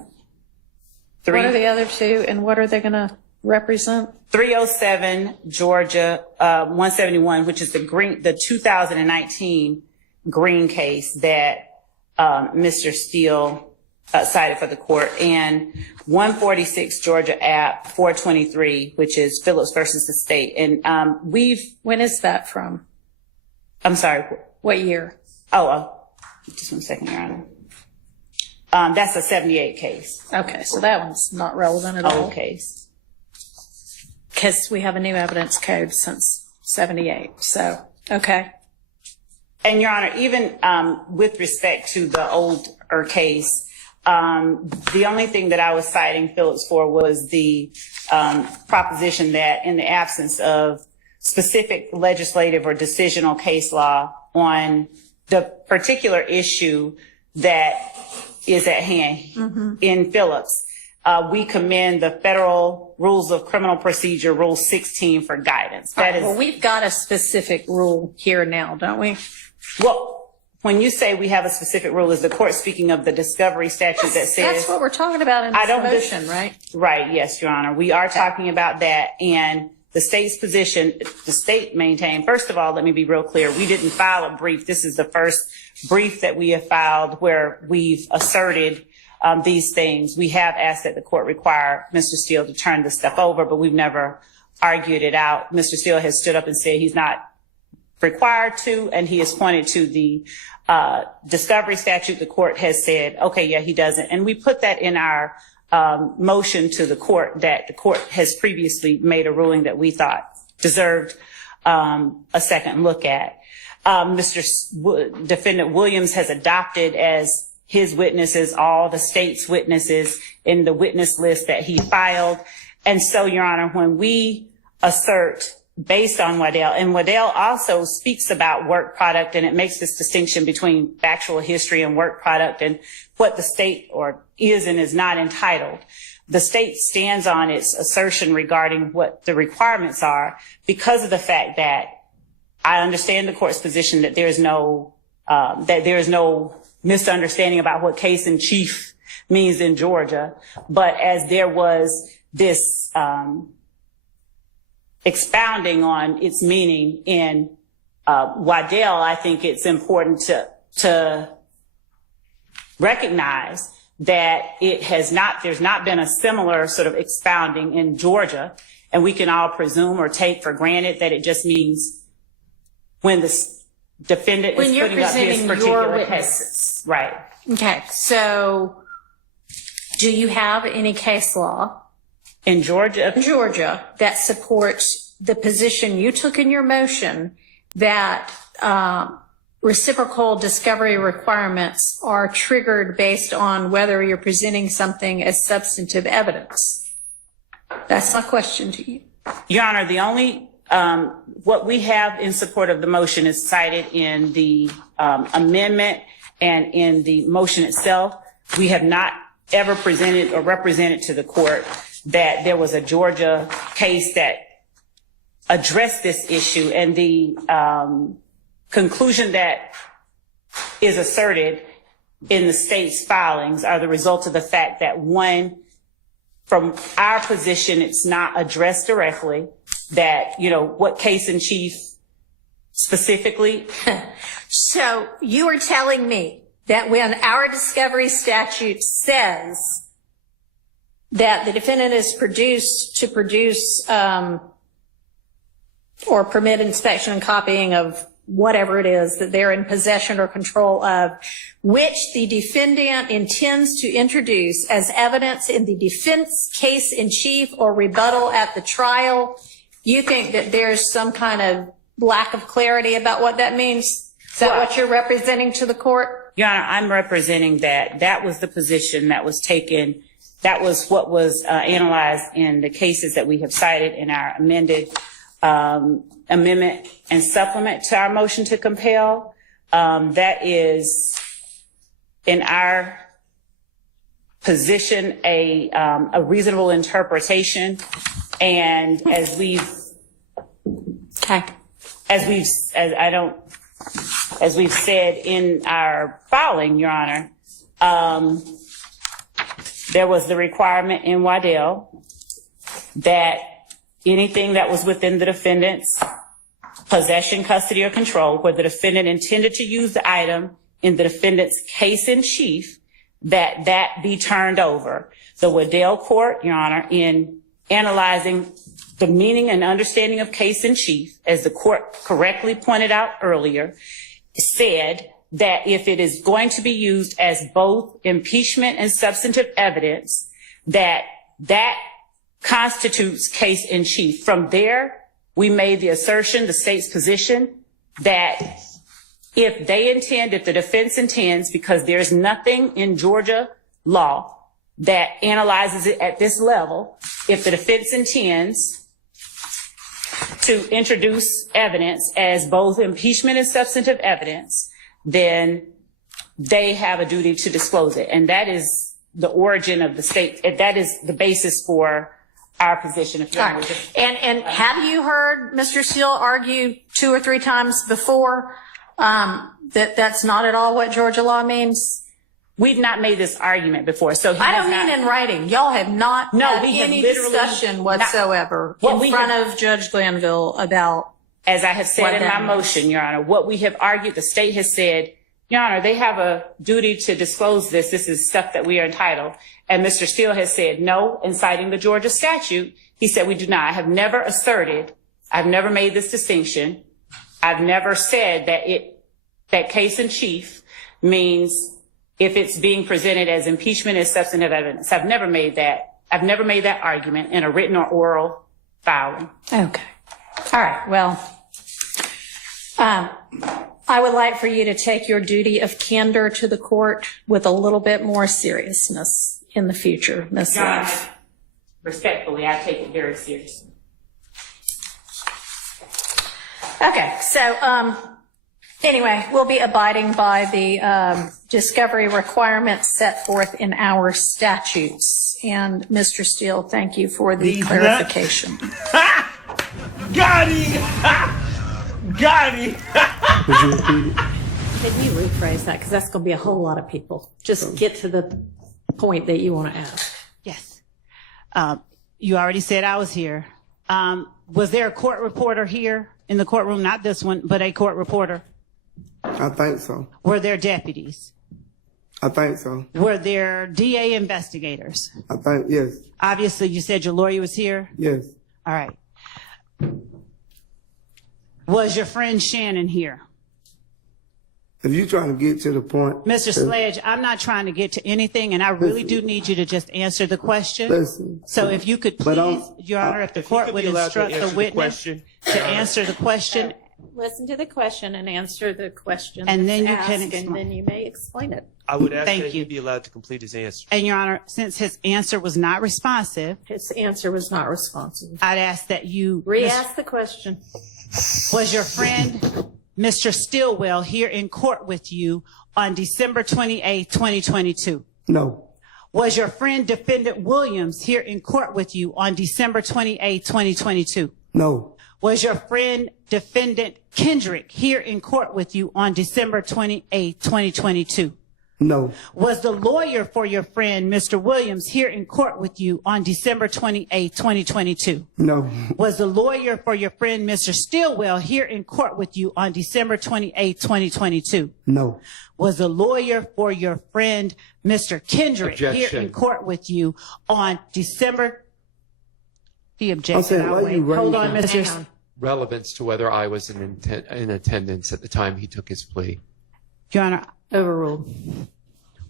What are the other 2, and what are they going to represent? 307 Georgia 171, which is the 2019 Green case that Mr. Steele cited for the court, and 146 Georgia App 423, which is Phillips versus the state. And when is that from? I'm sorry. What year? Just 1 second, Your Honor. That's a 78 case. Okay, so that one's not relevant at all. Old case. Because we have a new evidence code since 78. So, okay. And Your Honor, even with respect to the older case, the only thing that I was citing Phillips for was the proposition that in the absence of specific legislative or decisional case law on the particular issue that is at hand in Phillips, we commend the Federal Rules of Criminal Procedure, Rule 16, for guidance. That is, well, we've got a specific rule here now, don't we? well, when you say we have a specific rule, is the court speaking of the discovery statute that says? That's what we're talking about in this motion, right? Right, yes, Your Honor. We are talking about that, and the state's position, the state maintained, first of all, let me be real clear, we didn't file a brief. This is the first brief that we have filed where we've asserted these things. We have asked that the court require Mr. Steele to turn this stuff over, but we've never argued it out. Mr. Steele has stood up and said he's not required to, and he has pointed to the discovery statute. The court has said, okay, yeah, he doesn't. And we put that in our motion to the court, that the court has previously made a ruling that we thought deserved a second look at. Defendant Williams has adopted as his witnesses all the state's witnesses in the witness list that he filed. And so, Your Honor, when we assert based on Waddell, and Waddell also speaks about work product, and it makes this distinction between factual history and work product and what the state or is and is not entitled. The state stands on its assertion regarding what the requirements are because of the fact that I understand the court's position that there is no misunderstanding about what case in chief means in Georgia. But as there was this expounding on its meaning in Waddell, I think it's important to recognize that there's not been a similar sort of expounding in Georgia, and we can all presume or take for granted that it just means when the defendant is putting up his particular case. Right. Okay, so do you have any case law in Georgia that supports the position you took in your motion that reciprocal discovery requirements are triggered based on whether you're presenting something as substantive evidence? That's my question to you. Your Honor, the only what we have in support of the motion is cited in the amendment and in the motion itself. We have not ever presented or represented to the court that there was a Georgia case that addressed this issue, and the conclusion that is asserted in the state's filings are the result of the fact that, one, from our position, it's not addressed directly, that, what case in chief specifically. So you are telling me that when our discovery statute says that the defendant is to produce or permit inspection and copying of whatever it is that they're in possession or control of, which the defendant intends to introduce as evidence in the defense case in chief or rebuttal at the trial, you think that there's some kind of lack of clarity about what that means? Is that what you're representing to the court? Your Honor, I'm representing that was the position that was taken. That was what was analyzed in the cases that we have cited in our amended amendment and supplement to our motion to compel. That is, in our position, a reasonable interpretation. And as we've said in our filing, Your Honor, there was the requirement in Waddell that anything that was within the defendant's possession, custody, or control, where the defendant intended to use the item in the defendant's case in chief, that be turned over. The Waddell court, Your Honor, in analyzing the meaning and understanding of case in chief, as the court correctly pointed out earlier, said that if it is going to be used as both impeachment and substantive evidence, that constitutes case in chief. From there, we made the assertion, the state's position, that if the defense intends, because there's nothing in Georgia law that analyzes it at this level, if the defense intends to introduce evidence as both impeachment and substantive evidence, then they have a duty to disclose it. And that is the origin of the state. That is the basis for our position. If All right. And have you heard Mr. Steele argue 2 or 3 times before that that's not at all what Georgia law means? We've not made this argument before. So I don't mean in writing. Y'all have not had we have any literally discussion whatsoever in front of Judge Glanville about. As I have said in my motion, Your Honor, what we have argued, the state has said, Your Honor, they have a duty to disclose this. This is stuff that we are entitled. And Mr. Steele has said no, and citing the Georgia statute, he said we do not. I have never asserted, I've never made this distinction. I've never said that case in chief means if it's being presented as impeachment as substantive evidence. I've never made that argument in a written or oral filing. Okay. All right. Well, I would like for you to take your duty of candor to the court with a little bit more seriousness in the future, Ms. Love. Respectfully, I take it very seriously. Okay. So, anyway, we'll be abiding by the discovery requirements set forth in our statutes. And Mr. Steele, thank you for the clarification. Got him! Got him! Can you rephrase that? Because that's going to be a whole lot of people. Just get to the point that you want to ask. Yes. You already said I was here. Was there a court reporter here in the courtroom? Not this one, but a court reporter. I think so. Were there deputies? I think so. Were there DA investigators? I think, yes. Obviously, you said your lawyer was here? Yes. All right. Was your friend Shannon here? If you're trying to get to the point. Mr. Sledge, I'm not trying to get to anything, and I really do need you to just answer the question. Listen. So if you could please, Your Honor, if the court would instruct the witness to answer the question. Listen to the question and answer the question. And then you that's can asked, explain. And then you may explain it. I would ask Thank that you. he be allowed to complete his answer. And Your Honor, since his answer was not responsive. His answer was not responsive. I'd ask that you. Re-ask the question. Was your friend, Mr. Stillwell, here in court with you on December 28, 2022? No. Was your friend, Defendant Williams, here in court with you on December 28, 2022? No. Was your friend, Defendant Kendrick, here in court with you on December 28, 2022? No. Was the lawyer for your friend, Mr. Williams, here in court with you on December 28, 2022? No. Was the lawyer for your friend, Mr. Stillwell, here in court with you on December 28, 2022? No. Was the lawyer for your friend, Mr. Kendrick, here Objection. in court with you on December? The objection. I'm saying, I'll why wait. you raising- Hold on, Mr. Relevance to whether I was in attendance at the time he took his plea. Your Honor, overruled.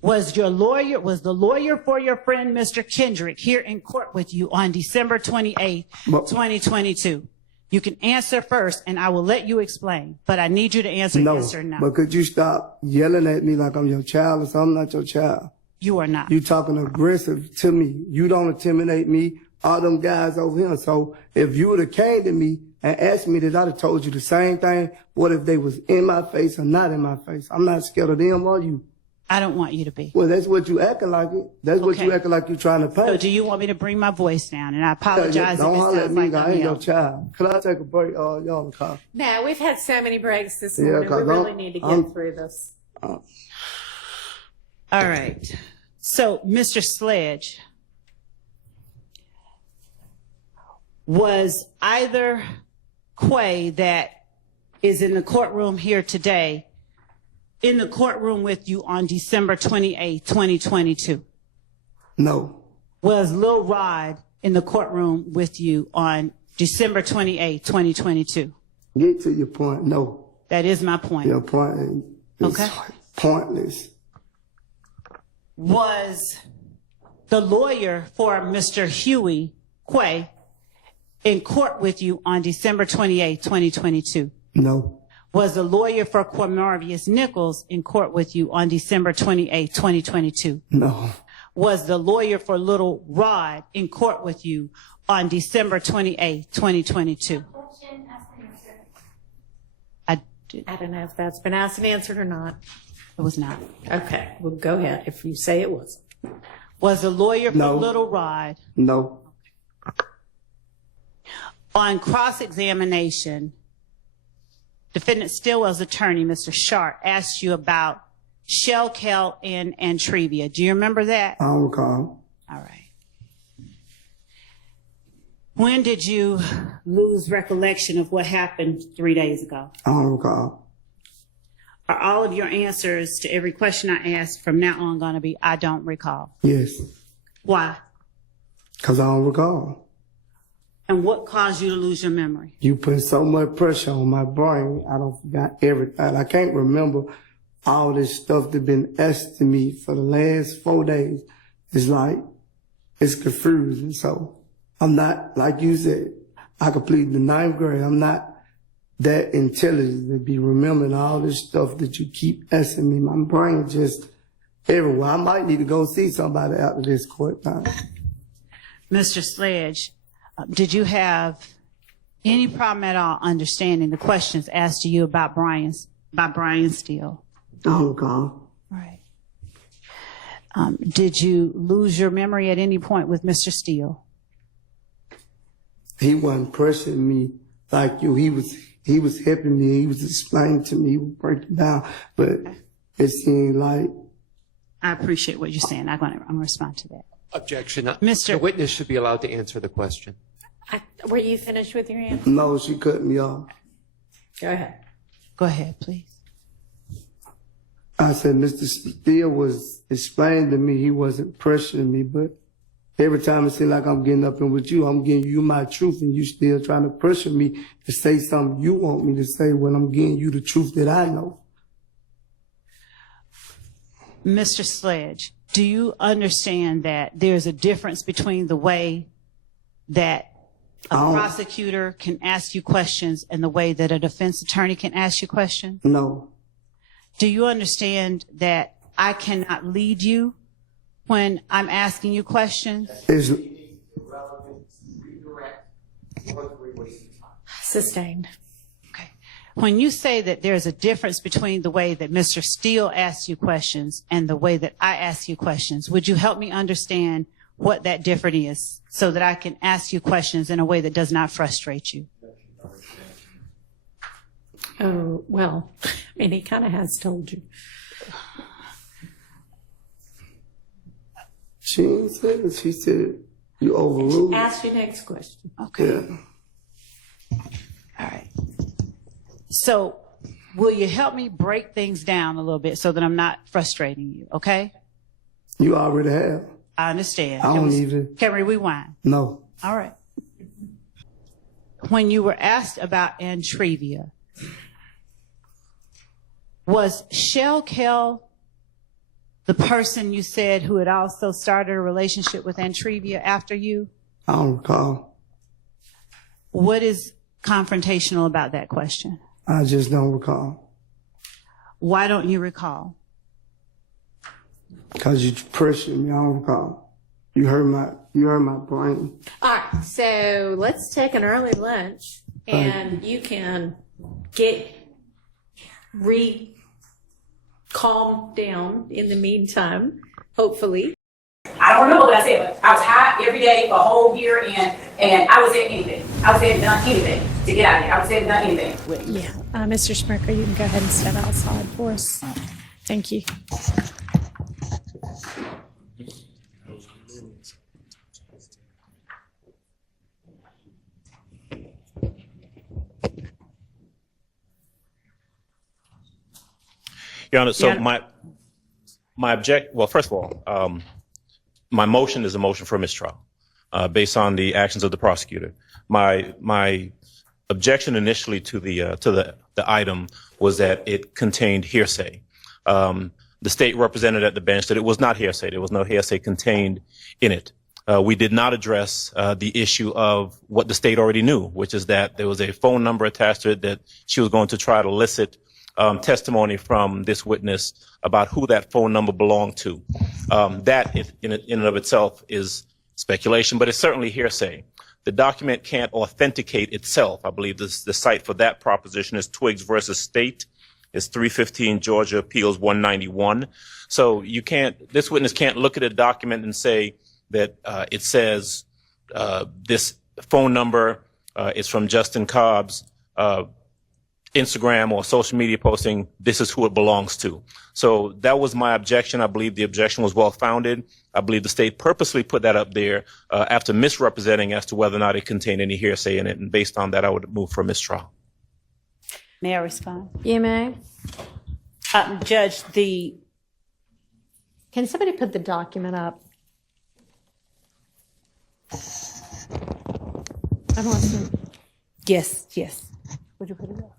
Was the lawyer for your friend, Mr. Kendrick, here in court with you on December 28, 2022? You can answer first, and I will let you explain, but I need you to answer yes or no. But could you stop yelling at me like I'm your child or something? I'm not your child. You are not. You talking aggressive to me. You don't intimidate me. All them guys over here. So if you would have came to me and asked me that, I'd have told you the same thing. What if they was in my face or not in my face? I'm not scared of them or you. I don't want you to be. Well, that's what you acting like it. That's what you acting like you're trying to paint. So do you want me to bring my voice down? And I apologize Don't if it holler at sounds me. like I I'm ain't your yelling. child. Could I take a break? Y'all in the car. No, we've had so many breaks this Yeah, morning. We 'cause really need to get through this. All right. So, Mr. Sledge, was either Quay that is in the courtroom here today in the courtroom with you on December 28, 2022? No. Was Lil Rod in the courtroom with you on December 28, 2022? Get to your point. No. That is my point. Your point is Okay. pointless. Was the lawyer for Mr. Huey Quay in court with you on December 28, 2022? No. Was the lawyer for Cormarius Nichols in court with you on December 28, 2022? No. Was the lawyer for Little Rod in court with you on December 28, 2022? I don't know if that's been asked and answered or not. It was not. Okay, well, go ahead if you say it was. Was the lawyer for No. Little Rod No. on cross-examination? Defendant Stillwell's attorney, Mr. Sharp, asked you about Shell, Kel, and Antrevia. Do you remember that? I don't recall. All right. When did you lose recollection of what happened 3 days ago? I don't recall. Are all of your answers to every question I ask from now on going to be, I don't recall? Yes. Why? Because I don't recall. And what caused you to lose your memory? You put so much pressure on my brain, I don't forgot everything. I can't remember all this stuff that's been asked to me for the last 4 days. It's like, it's confusing. So I'm not, like you said, I completed the 9th grade. I'm not that intelligent to be remembering all this stuff that you keep asking me. My brain just everywhere. I might need to go see somebody after this court time. Mr. Sledge, did you have any problem at all understanding the questions asked to you about Brian Steele? I don't recall. Right. Did you lose your memory at any point with Mr. Steele? He wasn't pressuring me like you. He was helping me. He was explaining to me. He was breaking down. But it seemed like. I appreciate what you're saying. I'm going to respond to that. Objection. Mr. The witness should be allowed to answer the question. Were you finished with your answer? No, she cut me off. Go ahead. Go ahead, please. I said, Mr. Steele was explaining to me he wasn't pressuring me, but every time it seems like I'm getting up in with you, I'm giving you my truth, and you still trying to pressure me to say something you want me to say when I'm giving you the truth that I know. Mr. Sledge, do you understand that there's a difference between the way that a prosecutor can ask you questions and the way that a defense attorney can ask you questions? No. Do you understand that I cannot lead you when I'm asking you questions? Sustained. Okay. When you say that there's a difference between the way that Mr. Steele asks you questions and the way that I ask you questions, would you help me understand what that difference is so that I can ask you questions in a way that does not frustrate you? Oh, well, I mean, he kind of has told you. She didn't say it. She said, you overruled. Ask your next question. Okay. Yeah. All right. So will you help me break things down a little bit so that I'm not frustrating you, okay? You already have. I understand. I don't even. Can we rewind? No. All right. When you were asked about Antrevia, was Shell Kel the person you said who had also started a relationship with Antrevia after you? I don't recall. What is confrontational about that question? I just don't recall. Why don't you recall? Because you pressured me. I don't recall. You hurt my brain. All right, so let's take an early lunch, and you can calm down in the meantime, hopefully. I don't remember what I said, but I was high every day for a whole year, and I was saying anything. I was saying done anything to get out of here. I was saying done anything. Yeah, Mr. Schmerker, you can go ahead and step outside for us. Thank you. Your Honor, so well, first of all, my motion is a motion for mistrial, based on the actions of the prosecutor. My objection initially to the item was that it contained hearsay. The state represented at the bench that it was not hearsay. There was no hearsay contained in it. we did not address the issue of what the state already knew, which is that there was a phone number attached to it that she was going to try to elicit testimony from this witness about who that phone number belonged to. That in and of itself is speculation, but it's certainly hearsay. The document can't authenticate itself. I believe the site for that proposition is Twiggs versus State. It's 315 Georgia Appeals 191. So this witness can't look at a document and say that it says this phone number is from Justin Cobb's Instagram or social media posting. This is who it belongs to. So that was my objection. I believe the objection was well founded. I believe the state purposely put that up there after misrepresenting as to whether or not it contained any hearsay in it. And based on that, I would move for a mistrial. May I respond? You may. Judge, Can somebody put the document up? I'm listening. Yes. Would you put it up?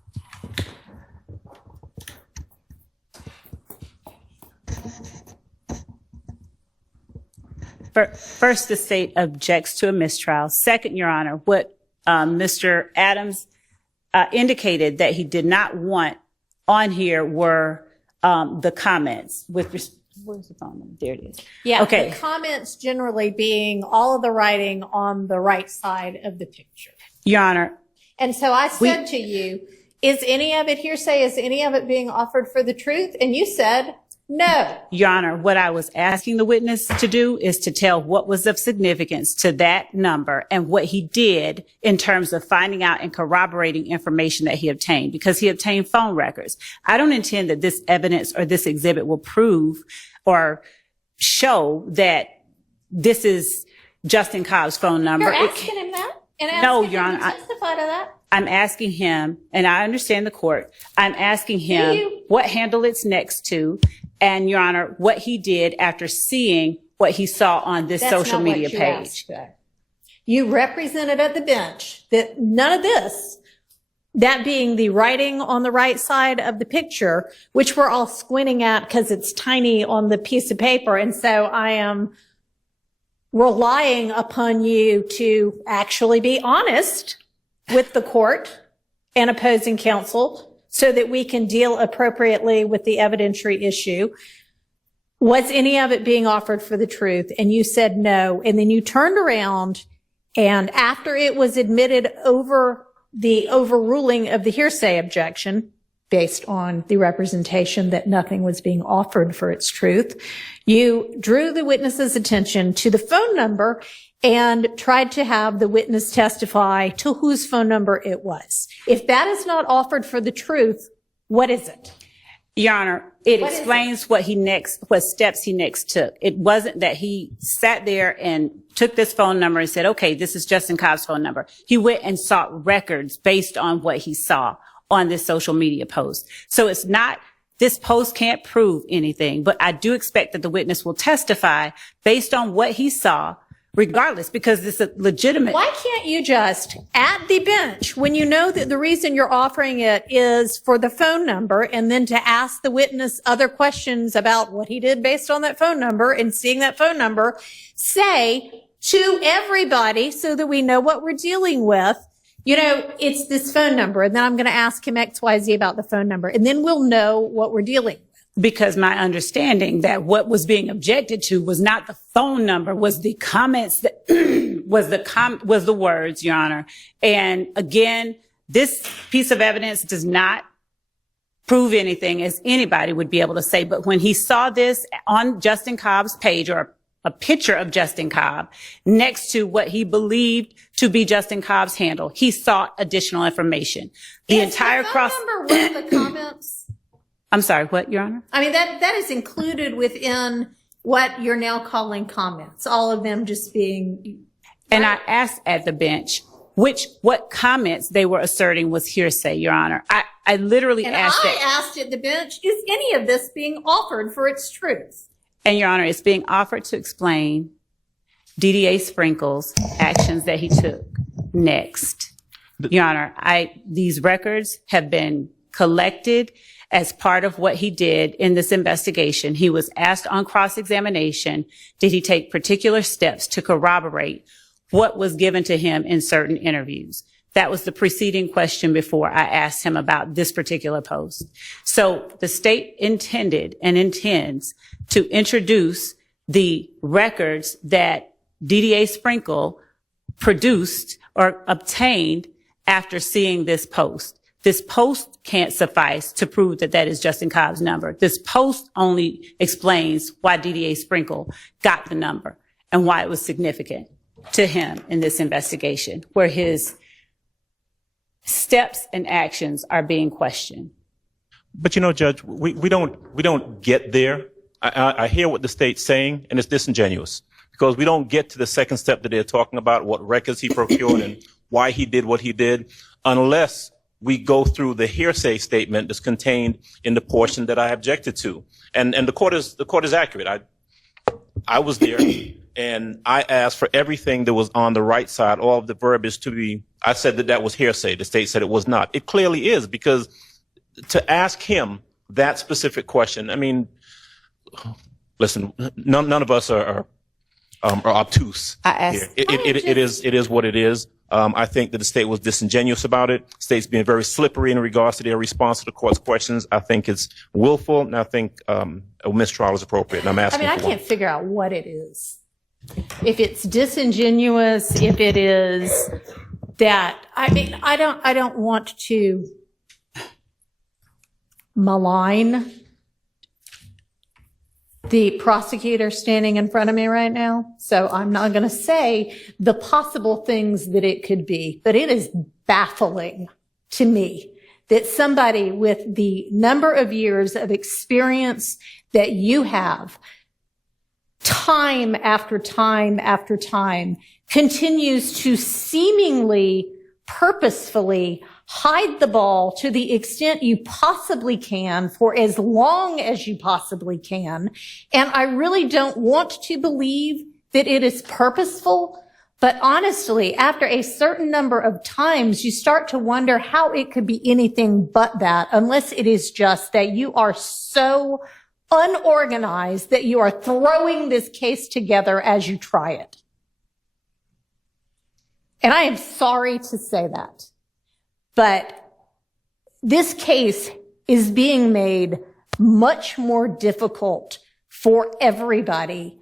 First, the state objects to a mistrial. Second, Your Honor, what Mr. Adams indicated that he did not want on here were the comments with where's the phone number? There it is. Yeah, okay. The comments generally being all of the writing on the right side of the picture. Your Honor. And so I said to you, is any of it hearsay? Is any of it being offered for the truth? And you said no. Your Honor, what I was asking the witness to do is to tell what was of significance to that number and what he did in terms of finding out and corroborating information that he obtained, because he obtained phone records. I don't intend that this evidence or this exhibit will prove or show that this is Justin Cobb's phone number. You're asking him that? And asking No, him Your Honor. to testify to that? I'm asking him, and I understand the court, I'm asking him what handle it's next to, and Your Honor, what he did after seeing what he saw on this social media page. You represented at the bench that none of this, that being the writing on the right side of the picture, which we're all squinting at because it's tiny on the piece of paper. And so I am relying upon you to actually be honest with the court and opposing counsel so that we can deal appropriately with the evidentiary issue. Was any of it being offered for the truth? And you said no. And then you turned around, and after it was admitted over the overruling of the hearsay objection, based on the representation that nothing was being offered for its truth, you drew the witness's attention to the phone number and tried to have the witness testify to whose phone number it was. If that is not offered for the truth, what is it? Your Honor, it explains what steps he next took. It wasn't that he sat there and took this phone number and said, okay, this is Justin Cobb's phone number. He went and sought records based on what he saw on this social media post. So it's not, this post can't prove anything, but I do expect that the witness will testify based on what he saw, regardless, because it's a legitimate. Why can't you just, at the bench, when you know that the reason you're offering it is for the phone number, and then to ask the witness other questions about what he did based on that phone number and seeing that phone number, say to everybody so that we know what we're dealing with, you know, it's this phone number, and then I'm going to ask him XYZ about the phone number, and then we'll know what we're dealing with. Because my understanding that what was being objected to was not the phone number, was the comments that was the words, Your Honor. And again, this piece of evidence does not prove anything, as anybody would be able to say. But when he saw this on Justin Cobb's page, or a picture of Justin Cobb next to what he believed to be Justin Cobb's handle, he sought additional information. The entire cross. Number with the comments. I'm sorry, what, Your Honor? I mean, that is included within what you're now calling comments, all of them just being. And I asked at the bench what comments they were asserting was hearsay, Your Honor. I literally asked that. I asked at the bench, is any of this being offered for its truth? And Your Honor, it's being offered to explain DDA Sprinkle's actions that he took next. Your Honor, these records have been collected. as part of what he did in this investigation. He was asked on cross-examination, did he take particular steps to corroborate what was given to him in certain interviews? That was the preceding question before I asked him about this particular post. So the state intended and intends to introduce the records that DDA Sprinkle produced or obtained after seeing this post. This post can't suffice to prove that that is Justin Cobb's number. This post only explains why DDA Sprinkle got the number and why it was significant to him in this investigation, where his steps and actions are being questioned. But you know, Judge, we don't get there. I hear what the state's saying, and it's disingenuous because we don't get to the second step that they're talking about, what records he procured and why he did what he did, unless we go through the hearsay statement that's contained in the portion that I objected to. And the court is accurate. I was there and I asked for everything that was on the right side, all of the verbiage to be, I said that was hearsay. The state said it was not. It clearly is, because to ask him that specific question, I mean, listen, none of us are obtuse. It is what it is. I think that the state was disingenuous about it. The state's being very slippery in regards to their response to the court's questions. I think it's willful, and I think a mistrial is appropriate. And I'm asking. I can't figure out what it is. If it's disingenuous, if it is that, I don't want to malign the prosecutor standing in front of me right now, so I'm not going to say the possible things that it could be, but it is baffling to me that somebody with the number of years of experience that you have, time after time after time, continues to seemingly purposefully hide the ball to the extent you possibly can for as long as you possibly can. And I really don't want to believe that it is purposeful, but honestly, after a certain number of times, you start to wonder how it could be anything but that, unless it is just that you are so unorganized that you are throwing this case together as you try it. And I am sorry to say that, but this case is being made much more difficult for everybody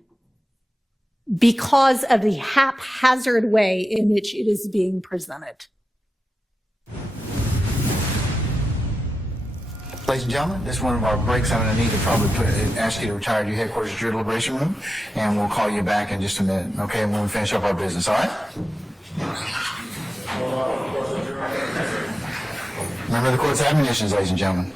because of the haphazard way in which it is being presented. Ladies and gentlemen, this is one of our breaks. I'm going to need to probably ask you to retire to your headquarters to your deliberation room, and we'll call you back in just a minute, okay, when we finish up our business, all right? Remember the court's admonitions, ladies and gentlemen.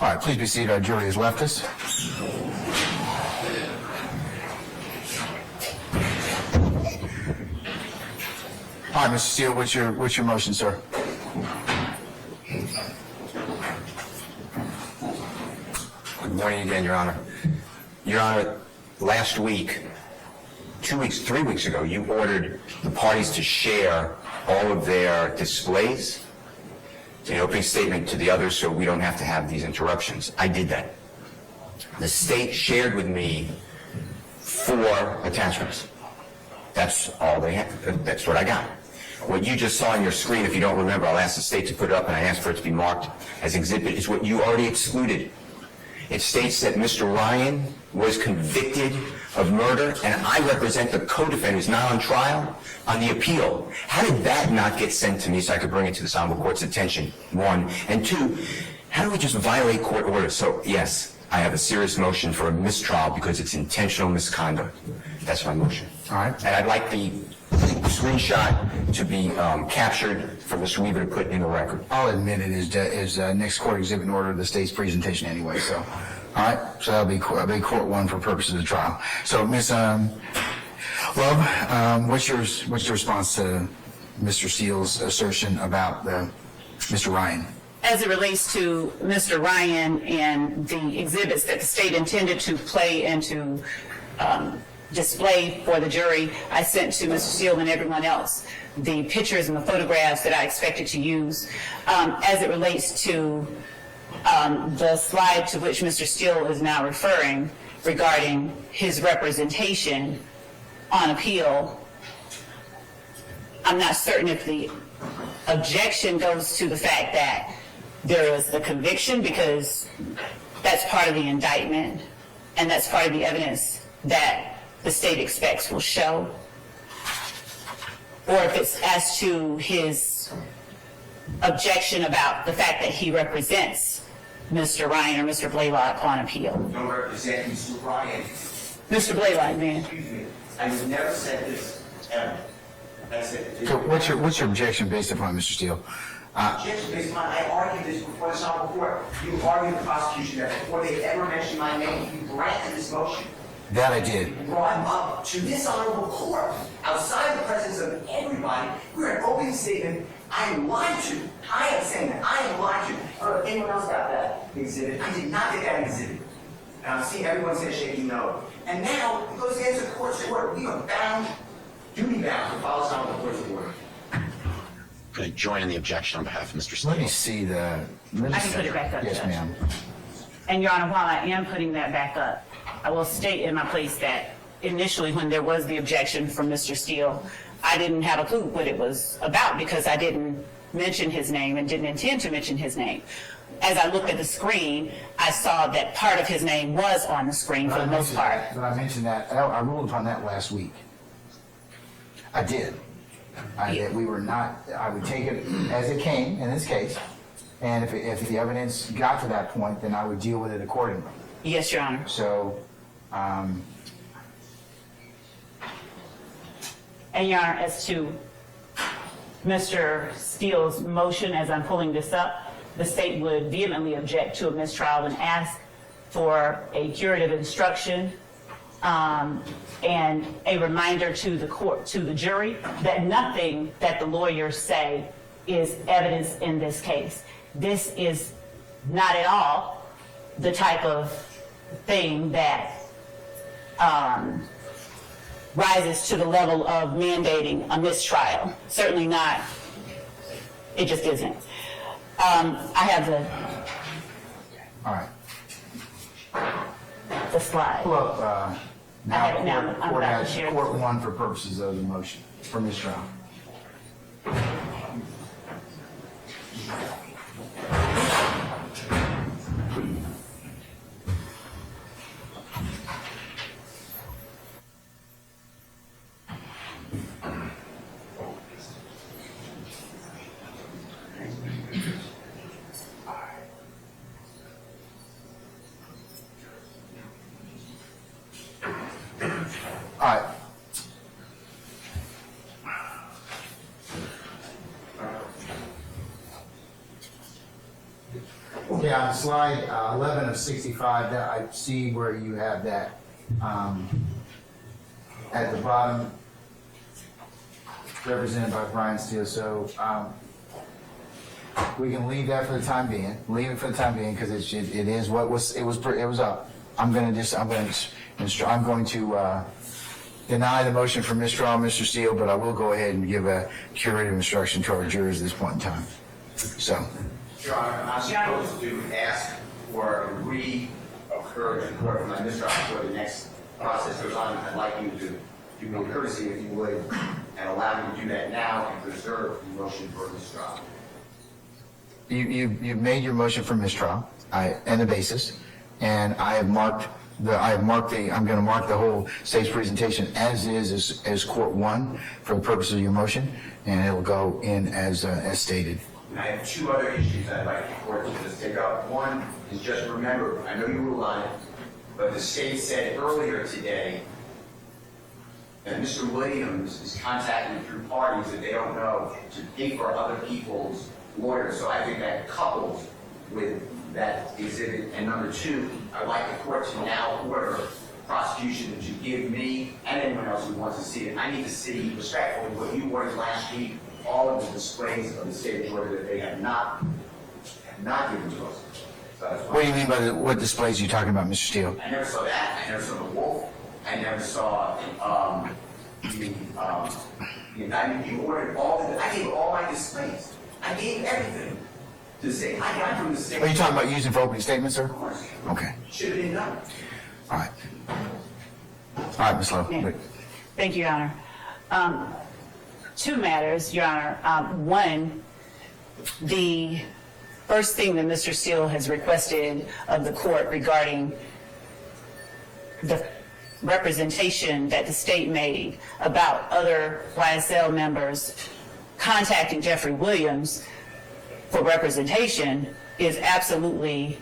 All right, please be seated. Our jury has left us. All right, Mr. Steele, what's your motion, sir? Good morning again, Your Honor. Your Honor, last week, 2 weeks, 3 weeks ago, you ordered the parties to share all of their displays in an opening statement to the others so we don't have to have these interruptions. I did that. The state shared with me 4 attachments. That's all they had. That's what I got. What you just saw on your screen, if you don't remember, I'll ask the state to put it up, and I asked for it to be marked as exhibit, is what you already excluded. It states that Mr. Ryan was convicted of murder, and I represent the co-defendant who's not on trial on the appeal. How did that not get sent to me so I could bring it to this honorable court's attention? 1. And 2, how do we just violate court orders? So, yes, I have a serious motion for a mistrial because it's intentional misconduct. That's my motion. All right. And I'd like the screenshot to be captured for Mr. Weaver to put in the record. I'll admit it is next court exhibit in order of the state's presentation anyway, so. All All right, so that'll be court one for purposes of the trial. So, Ms. Love, what's your response to Mr. Steele's assertion about Mr. Ryan? As it relates to Mr. Ryan and the exhibits that the state intended to play and to display for the jury, I sent to Mr. Steele and everyone else the pictures and the photographs that I expected to use. As it relates to the slide to which Mr. Steele is now referring regarding his representation on appeal, I'm not certain if the objection goes to the fact that there was the conviction, because that's part of the indictment and that's part of the evidence that the state expects will show, or if it's as to his objection about the fact that he represents Mr. Ryan or Mr. Blaylock on appeal. Don't represent Mr. Ryan. Mr. Blaylock, man. Excuse me. I never said this ever. That's it. So what's your objection based upon, Mr. Steele? Objection based upon, I argued this before the Honorable Court. You argued the prosecution that before they ever mentioned my name, you granted this motion. That I did. You brought him up to this Honorable Court, outside the presence of everybody. We're an open statement. I am lied to. I am saying that. I am lied to. Anyone else got that exhibit? I did not get that exhibit. And I'm seeing everyone's head shaking no. And now, it goes against the court's order. We are bound, duty bound, to follow some of the court's order. Can I join in the objection on behalf of Mr. Steele? Let me see the... I can put it back up, Yes, Judge. ma'am. And Your Honor, while I am putting that back up, I will state in my place that initially when there was the objection from Mr. Steele, I didn't have a clue what it was about because I didn't mention his name and didn't intend to mention his name. As I looked at the screen, I saw that part of his name was on the screen for the most part. But I mentioned that, I ruled upon that last week. I did. We were not, I would take it as it came in this case, and if the evidence got to that point, then I would deal with it accordingly. Yes, Your Honor. So, and Your Honor, as to Mr. Steele's motion, as I'm pulling this up, the state would vehemently object to a mistrial and ask for a curative instruction and a reminder to the court, to the jury, that nothing that the lawyers say is evidence in this case. This is not at all the type of thing that rises to the level of mandating a mistrial. Certainly not. It just isn't. I have all right. The slide. Pull up, I have it now. I'm court about to has share. court one for purposes of the motion for mistrial. All right. Okay, on slide 11 of 65, that I see where you have that at the bottom, represented by Brian Steele. So we can leave that for the time being. Leave it for the time being because it is what was it was up. I'm going to deny the motion for mistrial, Mr. Steele, but I will go ahead and give a curative instruction to our jurors at this point in time. So. Your Honor, I'm supposed to ask for a reoccur in court for my mistrial before the next process goes on. I'd like you to do me a courtesy, if you would, and allow me to do that now and preserve the motion for mistrial. You've made your motion for mistrial and the basis, and I'm going to mark the whole state's presentation as court one for the purpose of your motion, and it'll go in as stated. And I have two other issues I'd like the court to just take up. One is just remember, I know you ruled on it, but the state said earlier today that Mr. Williams is contacting through parties that they don't know to pay for other people's lawyers. So I think that couples with that exhibit. And number two, I'd like the court to now order prosecution to give me and anyone else who wants to see it. I need to see respectfully what you ordered last week, all of the displays of the state of Georgia that they have not given to us. So that's What do you mean by what displays are you talking about, Mr. Steele? I never saw that. I never saw the wolf. I never saw the indictment. You ordered I gave all my displays. I gave everything to say. I got from the state. Are you talking about using for opening statements, sir? Of course. Okay. Should have been done. All right. All right, Ms. Love. Yeah. Thank you, Your Honor. Two matters, Your Honor. One, the first thing that Mr. Steele has requested of the court regarding the representation that the state made about other YSL members contacting Jeffrey Williams for representation is absolutely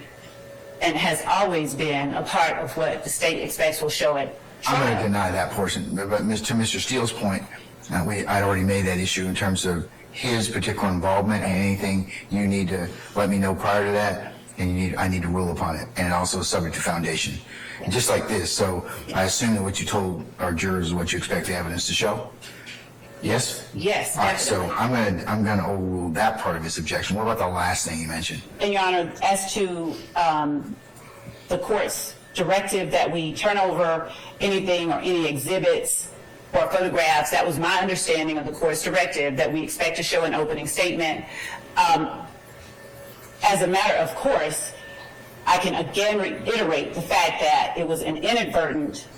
and has always been a part of what the state expects will show at trial. I'm going to deny that portion, but to Mr. Steele's point, I'd already made that issue in terms of his particular involvement, and anything you need to let me know prior to that, and I need to rule upon it, and also subject to foundation. And just like this, so I assume that what you told our jurors is what you expect the evidence to show? Yes? Yes, All right, so definitely. I'm going to overrule that part of his objection. What about the last thing you mentioned? And Your Honor, as to the court's directive that we turn over anything or any exhibits or photographs, that was my understanding of the court's directive, that we expect to show an opening statement. As a matter of course, I can again reiterate the fact that it was an inadvertent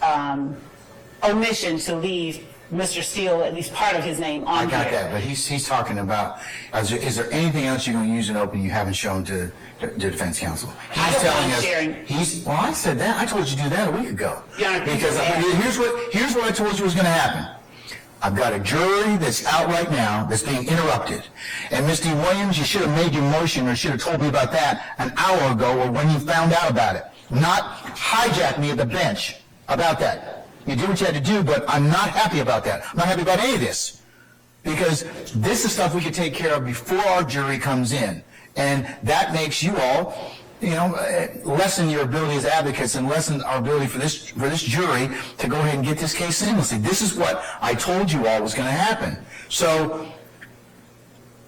omission to leave Mr. Steele, at least part of his name on there. I got that, but he's talking about, is there anything else you're going to use in open you haven't shown to defense counsel? He's telling us, well, I said that. I told you to do that a week ago. Yeah, because here's what I told you was going to happen. I've got a jury that's out right now that's being interrupted. And Mr. Williams, you should have made your motion or should have told me about that an hour ago or when you found out about it. Not hijack me at the bench about that. You did what you had to do, but I'm not happy about that. I'm not happy about any of this. Because this is stuff we could take care of before our jury comes in. And that makes you all, lessen your ability as advocates and lessen our ability for this jury to go ahead and get this case seamlessly. This is what I told you all was going to happen. So,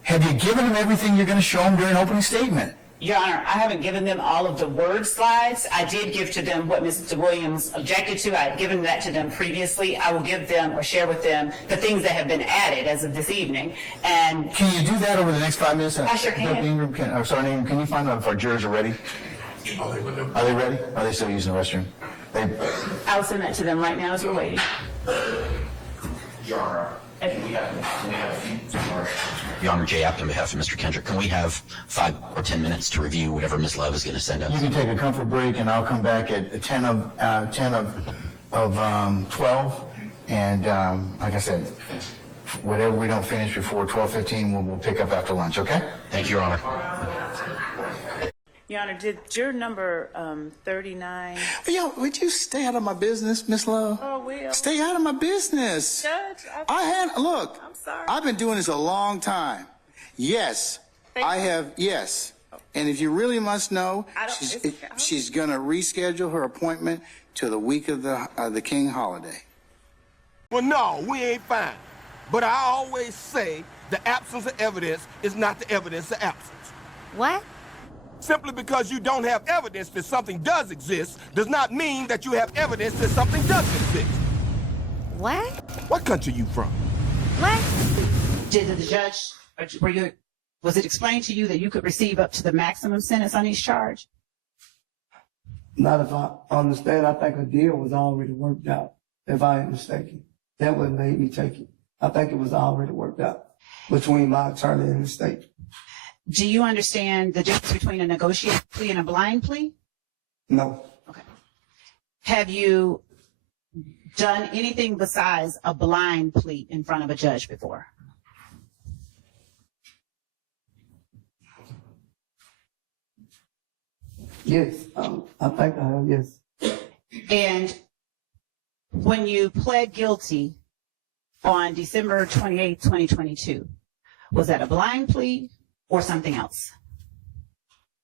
have you given them everything you're going to show them during opening statement? Your Honor, I haven't given them all of the word slides. I did give to them what Mr. Williams objected to. I had given that to them previously. I will give them or share with them the things that have been added as of this evening. And can you do that over the next 5 minutes? I sure can. Ingram, can you find out if our jurors are ready? Are they ready? Are they still using the restroom? I'll send that to them right now as we're waiting. Your Honor, Your Honor, Jay Apt on behalf of Mr. Kendrick, can we have 5 or 10 minutes to review whatever Ms. Love is going to send us? You can take a comfort break, and I'll come back at 10 of 12. And like I said, whatever we don't finish before 12:15, we'll pick up after lunch. Okay? Thank you, Your Honor. Your Honor, did juror number 39? Yo, would you stay out of my business, Miss Love? Oh, will. Stay out of my business. Judge, Look, I'm sorry. I've been doing this a long time. Yes, I have, yes. And if you really must know, she's going to reschedule her appointment to the week of the King holiday. Well, no, we ain't fine. But I always say the absence of evidence is not the evidence of absence. What? Simply because you don't have evidence that something does exist does not mean that you have evidence that something doesn't exist. What? What country you from? What? Did the judge, was it explained to you that you could receive up to the maximum sentence on each charge? Not if I understand. I think a deal was already worked out, if I ain't mistaken. That would make me take it. I think it was already worked out between my attorney and the state. Do you understand the difference between a negotiated plea and a blind plea? No. Okay. Have you done anything besides a blind plea in front of a judge before? Yes, I think I have, yes. And when you pled guilty on December 28, 2022, was that a blind plea or something else?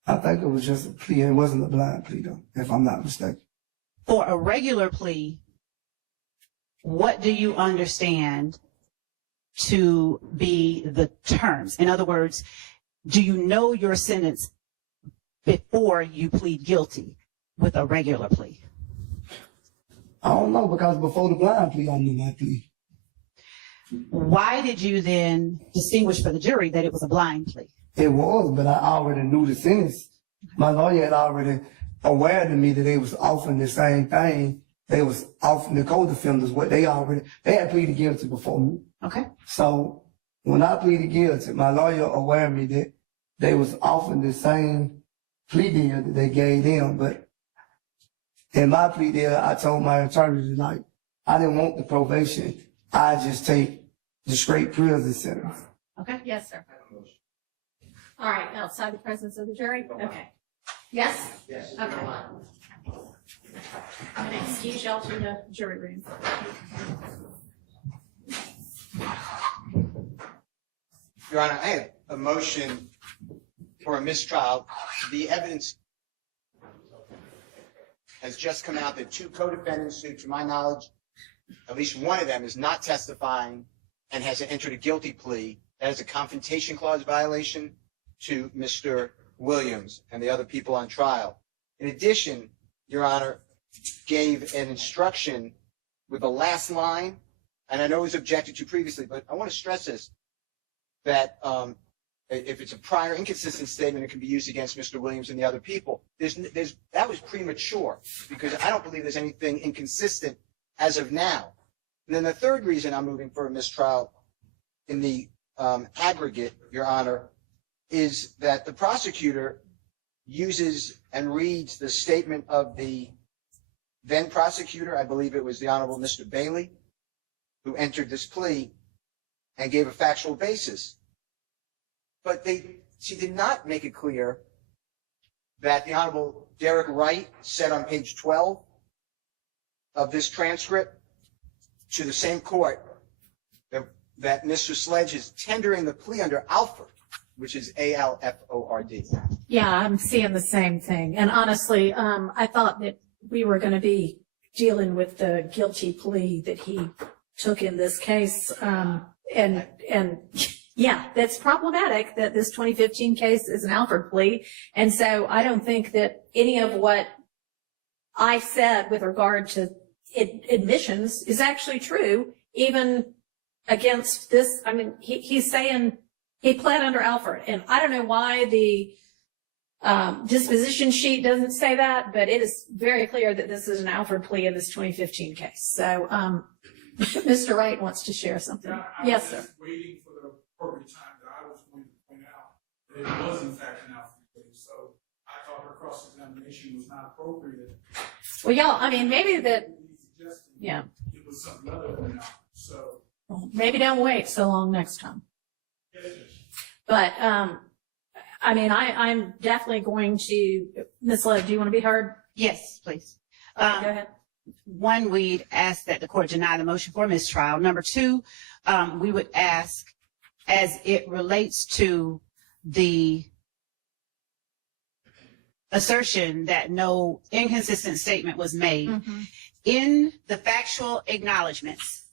I think it was just a plea. It wasn't a blind plea, though, if I'm not mistaken. For a regular plea, what do you understand to be the terms? In other words, do you know your sentence before you plead guilty with a regular plea? I don't know, because before the blind plea, I knew my plea. Why did you then distinguish for the jury that it was a blind plea? It was, but I already knew the sentence. My lawyer had already aware to me that they was offering the same thing. They was offering the co-defendants what they had pleaded guilty before me. Okay. So when I pleaded guilty, my lawyer aware me that they was offering the same plea deal that they gave them. But in my plea deal, I told my attorney tonight, I didn't want the probation. I just take the straight prison sentence. Okay. Yes, sir. All right, outside the presence of the jury? Okay. Yes? Yes. Okay. I'm going to excuse y'all to the jury room. Your Honor, I have a motion for a mistrial. The evidence has just come out that 2 co-defendants who, to my knowledge, at least one of them is not testifying and has entered a guilty plea. That is a confrontation clause violation to Mr. Williams and the other people on trial. In addition, Your Honor, gave an instruction with the last line, and I know it was objected to previously, but I want to stress this, that if it's a prior inconsistent statement, it can be used against Mr. Williams and the other people. That was premature, because I don't believe there's anything inconsistent as of now. And then the third reason I'm moving for a mistrial in the aggregate, Your Honor, is that the prosecutor uses and reads the statement of the then prosecutor, I believe it was the Honorable Mr. Bailey, who entered this plea and gave a factual basis. But she did not make it clear that the Honorable Derek Wright said on page 12 of this transcript to the same court that Mr. Sledge is tendering the plea under Alford, which is A-L-F-O-R-D. Yeah, I'm seeing the same thing. And honestly, I thought that we were going to be dealing with the guilty plea that he took in this case. And yeah, that's problematic that this 2015 case is an Alford plea. And so I don't think that any of what I said with regard to admissions is actually true, even against this. I mean, he's saying he pled under Alford, and I don't know why the disposition sheet doesn't say that, but it is very clear that this is an Alford plea in this 2015 case. So Mr. Wright wants to share something. Yes, sir. Waiting for the appropriate time that I was going to point out that it was in fact an Alford plea. So I thought her cross-examination was not appropriate. Well, y'all, I mean, maybe that, yeah. It was something other than Alford. So maybe don't wait so long next time. But, I mean, I'm definitely going to, Ms. Love, do you want to be heard? Yes, please. Go ahead. One, we'd ask that the court deny the motion for mistrial. Number two, we would ask, as it relates to the assertion that no inconsistent statement was made, in the factual acknowledgments.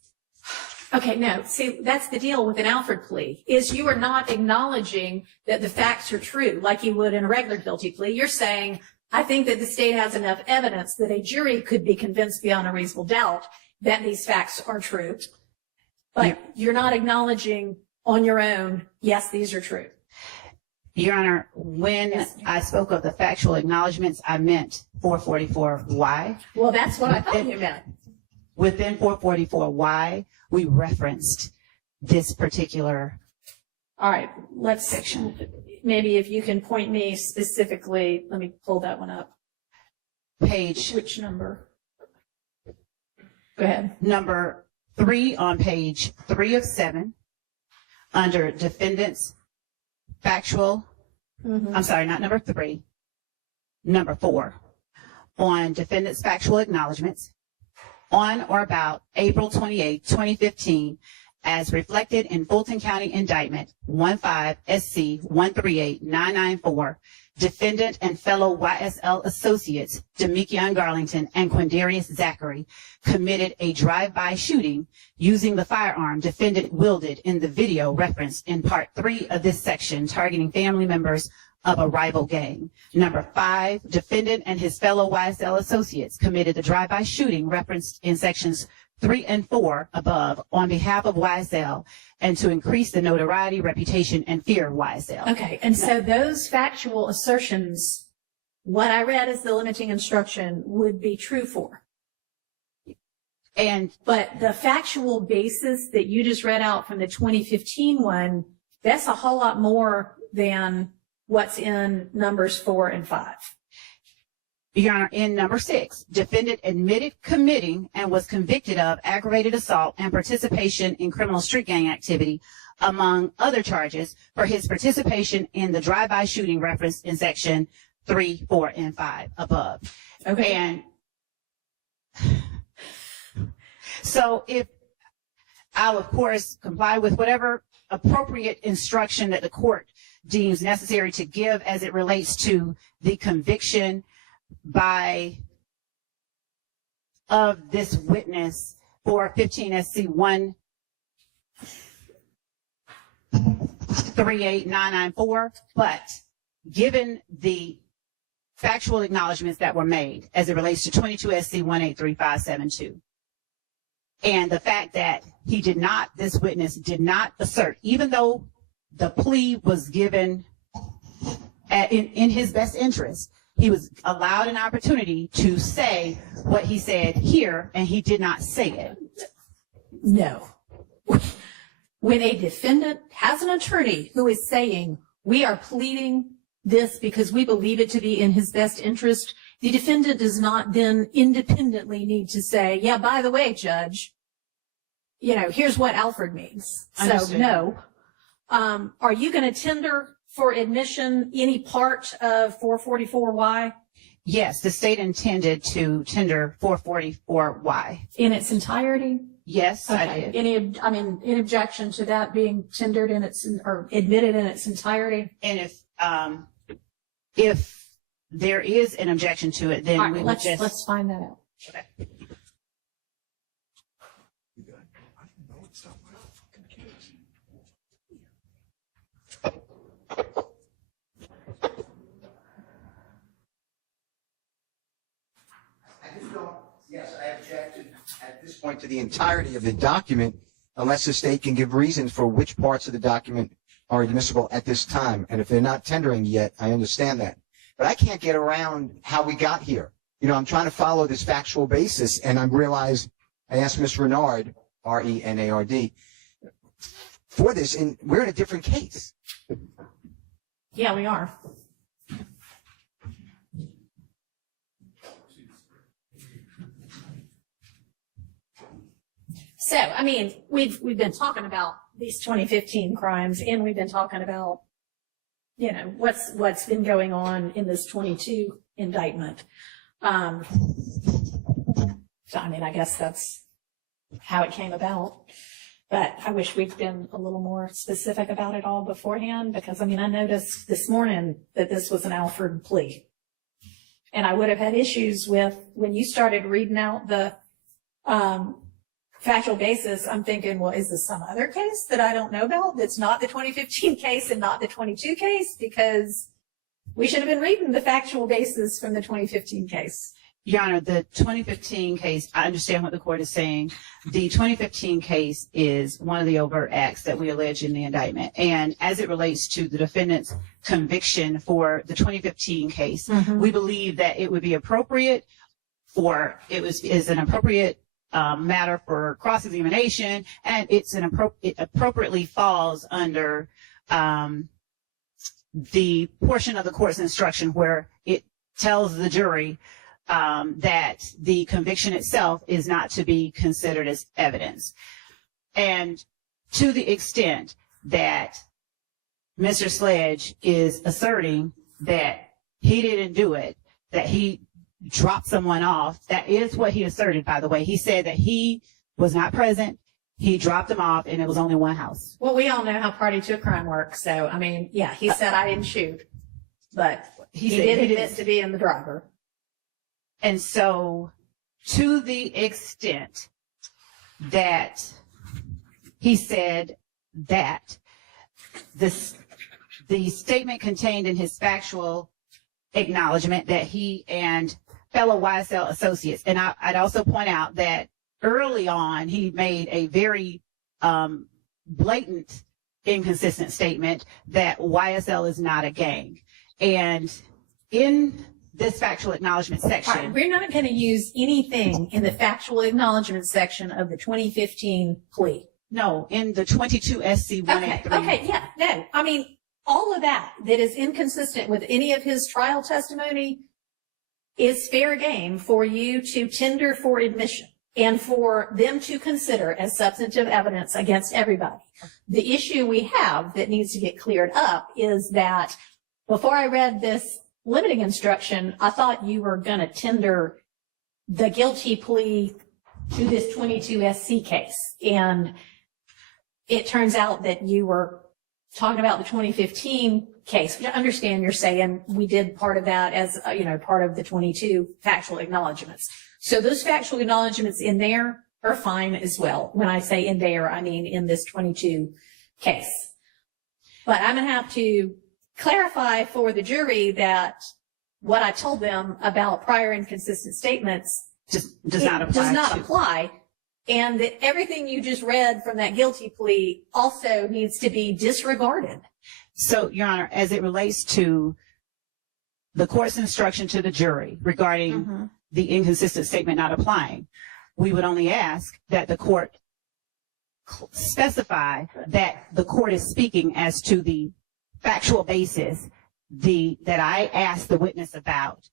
Okay, no, see, that's the deal with an Alford plea, is you are not acknowledging that the facts are true like you would in a regular guilty plea. You're saying, I think that the state has enough evidence that a jury could be convinced beyond a reasonable doubt that these facts are true. But you're not acknowledging on your own, yes, these are true. Your Honor, when I spoke of the factual acknowledgments, I meant 444Y. Well, that's what I thought you meant. Within 444Y, we referenced this particular All right, let's section. Maybe if you can point me specifically, let me pull that one up. Page. Which number? Go ahead. Number 3 on page 3 of 7 under defendants factual. I'm sorry, not number 3. Number 4 on defendants factual acknowledgments on or about April 28, 2015, as reflected in Fulton County Indictment 15 SC 138994, defendant and fellow YSL associates Demekion Garlington and Quindarius Zachary committed a drive-by shooting using the firearm defendant wielded in the video referenced in Part 3 of this section, targeting family members of a rival gang. Number 5, defendant and his fellow YSL associates committed the drive-by shooting referenced in Sections 3 and 4 above on behalf of YSL and to increase the notoriety, reputation, and fear of YSL. Okay, and so those factual assertions, what I read as the limiting instruction would be true for. But the factual basis that you just read out from the 2015 one, that's a whole lot more than what's in numbers 4 and 5. Your Honor, in number 6, defendant admitted committing and was convicted of aggravated assault and participation in criminal street gang activity, among other charges, for his participation in the drive-by shooting referenced in Section 3, 4, and 5 above. Okay. And so if I'll, of course, comply with whatever appropriate instruction that the court deems necessary to give as it relates to the conviction of this witness for 15 SC 138994, but given the factual acknowledgments that were made as it relates to 22 SC 183572, and the fact that this witness did not assert, even though the plea was given in his best interest, he was allowed an opportunity to say what he said here, and he did not say it. No. When a defendant has an attorney who is saying, we are pleading this because we believe it to be in his best interest, the defendant does not then independently need to say, yeah, by the way, Judge, here's what Alfred means. So no. Are you going to tender for admission any part of 444Y? Yes, the state intended to tender 444Y. In its entirety? Yes, Okay. I did. Any objection to that being tendered or admitted in its entirety? And if there is an objection to it, then All right, we would let's find that out. Okay. Yes, I objected at this point to the entirety of the document unless the state can give reasons for which parts of the document are admissible at this time. And if they're not tendering yet, I understand that. But I can't get around how we got here. I'm trying to follow this factual basis, and I realize I asked Ms. Renard, R-E-N-A-R-D, for this, and we're in a different case. Yeah, we are. So, we've been talking about these 2015 crimes, and we've been talking about, what's been going on in this 22 indictment. So, I guess that's how it came about. But I wish we'd been a little more specific about it all beforehand, because, I noticed this morning that this was an Alfred plea. And I would have had issues with, when you started reading out the factual basis, I'm thinking, well, is this some other case that I don't know about that's not the 2015 case and not the 22 case? Because we should have been reading the factual basis from the 2015 case. Your Honor, the 2015 case, I understand what the court is saying. The 2015 case is one of the overt acts that we allege in the indictment. And as it relates to the defendant's conviction for the 2015 case, we believe that it would be appropriate is an appropriate matter for cross-examination, and it appropriately falls under the portion of the court's instruction where it tells the jury that the conviction itself is not to be considered as evidence. And to the extent that Mr. Sledge is asserting that he didn't do it, that he dropped someone off, that is what he asserted, by the way. He said that he was not present, he dropped him off, and it was only one house. Well, we all know how party to a crime works. So, yeah, he said I didn't shoot. But He did admit to being the driver. And so, to the extent that he said that the statement contained in his factual acknowledgement that he and fellow YSL associates, and I'd also point out that early on he made a very blatant, inconsistent statement that YSL is not a gang. And in this factual acknowledgement section. All right, we're not going to use anything in the factual acknowledgement section of the 2015 plea. No, in the 22 SC 183. Okay, yeah, no. I mean, all of that is inconsistent with any of his trial testimony is fair game for you to tender for admission and for them to consider as substantive evidence against everybody. The issue we have that needs to get cleared up is that before I read this limiting instruction, I thought you were going to tender the guilty plea to this 22 SC case. And it turns out that you were talking about the 2015 case, which I understand you're saying we did part of that as, part of the 22 factual acknowledgments. So those factual acknowledgments in there are fine as well. When I say in there, I mean in this 22 case. But I'm going to have to clarify for the jury that what I told them about prior inconsistent statements does not apply, and that everything you just read from that guilty plea also needs to be disregarded. So, Your Honor, as it relates to the court's instruction to the jury regarding the inconsistent statement not applying, we would only ask that the court specify that the court is speaking as to the factual basis that I asked the witness about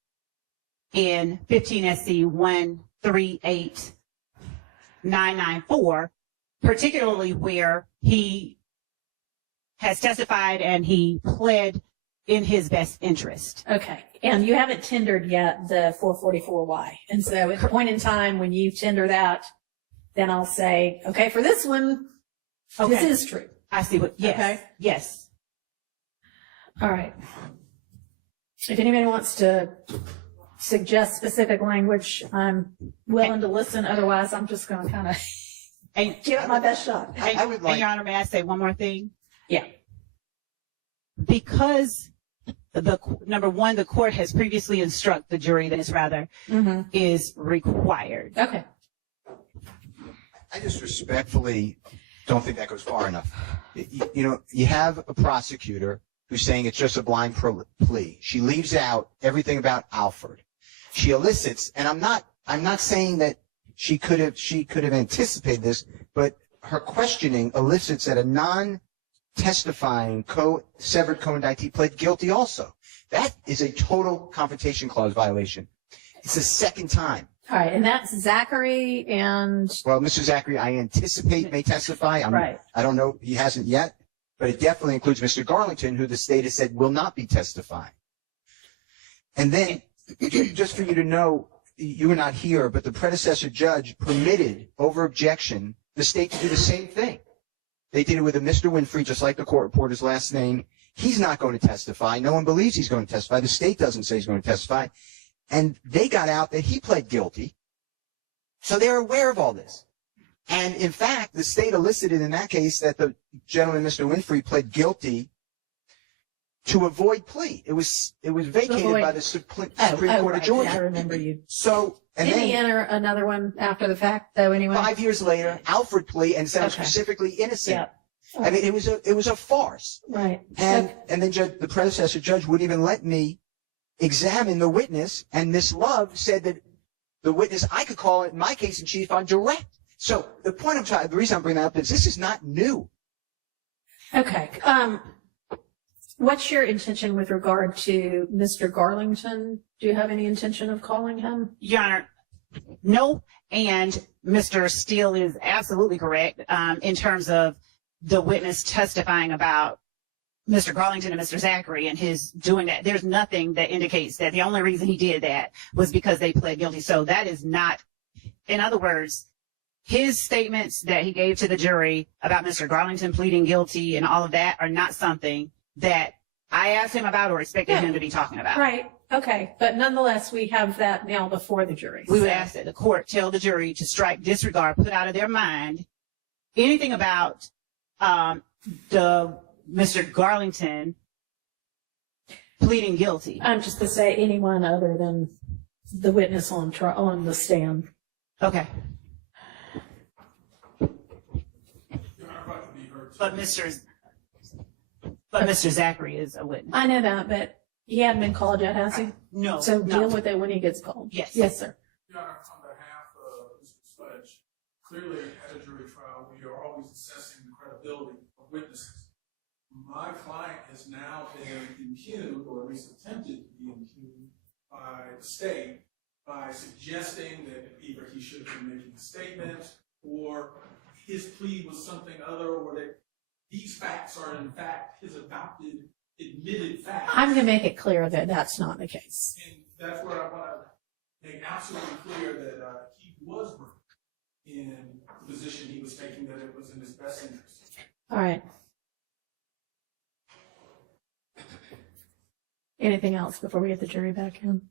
in 15 SC 138994, particularly where he has testified and he pled in his best interest. Okay. And you haven't tendered yet the 444Y. And so at the point in time when you tender that, then I'll say, okay, for this one, this is true. I see what, yes. Okay. Yes. All right. If anybody wants to suggest specific language, I'm willing to listen. Otherwise, I'm just going to kind of give it my best shot. And Your Honor, may I say one more thing? Yeah. Because number one, the court has previously instructed the jury that this is required. Okay. I just respectfully don't think that goes far enough. You have a prosecutor who's saying it's just a blind plea. She leaves out everything about Alford. She elicits, and I'm not saying that she could have anticipated this, but her questioning elicits that a non-testifying severed co-indictee pled guilty also. That is a total Confrontation Clause violation. It's the second time. All right, and that's Zachary and... Well, Mr. Zachary, I anticipate may testify. Right. I don't know, he hasn't yet, but it definitely includes Mr. Garlington, who the state has said will not be testifying. And then, just for you to know, you were not here, but the predecessor judge permitted, over objection, the state to do the same thing. They did it with a Mr. Winfrey, just like the court reporter's last name. He's not going to testify. No one believes he's going to testify. The state doesn't say he's going to testify. And they got out that he pled guilty. So they're aware of all this. And in fact, the state elicited in that case that the gentleman, Mr. Winfrey, pled guilty to avoid plea. It was vacated by the Supreme Court of Georgia. I remember you. So, and Did then he enter another one after the fact, though, anyway? 5 years later, Alford plea and said specifically innocent. Yeah. I mean, it was a farce. Right. And then the predecessor judge wouldn't even let me examine the witness, and Miss Love said that the witness, I could call it, in my case in chief, on direct. So the reason I'm bringing that up is this is not new. Okay. What's your intention with regard to Mr. Garlington? Do you have any intention of calling him? Your Honor, no. And Mr. Steele is absolutely correct in terms of the witness testifying about Mr. Garlington and Mr. Zachary and his doing that. There's nothing that indicates that the only reason he did that was because they pled guilty. So that is not, in other words, his statements that he gave to the jury about Mr. Garlington pleading guilty and all of that are not something that I asked him about or expected him to be talking about. Right, okay, but nonetheless, we have that now before the jury. We would ask that the court tell the jury to strike, disregard, put out of their mind anything about the Mr. Garlington pleading guilty. I'm just to say anyone other than the witness on the stand. Okay. But Mr. Zachary is a witness. I know that, but he hadn't been called yet, has he? No. So no. deal with it when he gets called. Yes. Yes, sir. Your Honor, on behalf of Mr. Sledge, clearly at a jury trial, we are always assessing the credibility of witnesses. My client has now been impugned, or at least attempted to be impugned by the state by suggesting that either he should have been making a statement or his plea was something other, or that these facts are in fact his adopted, admitted facts. I'm going to make it clear that that's not the case. And that's where I want to make absolutely clear that he was right in the position he was taking, that it was in his best interest. All right. Anything else before we get the jury back in?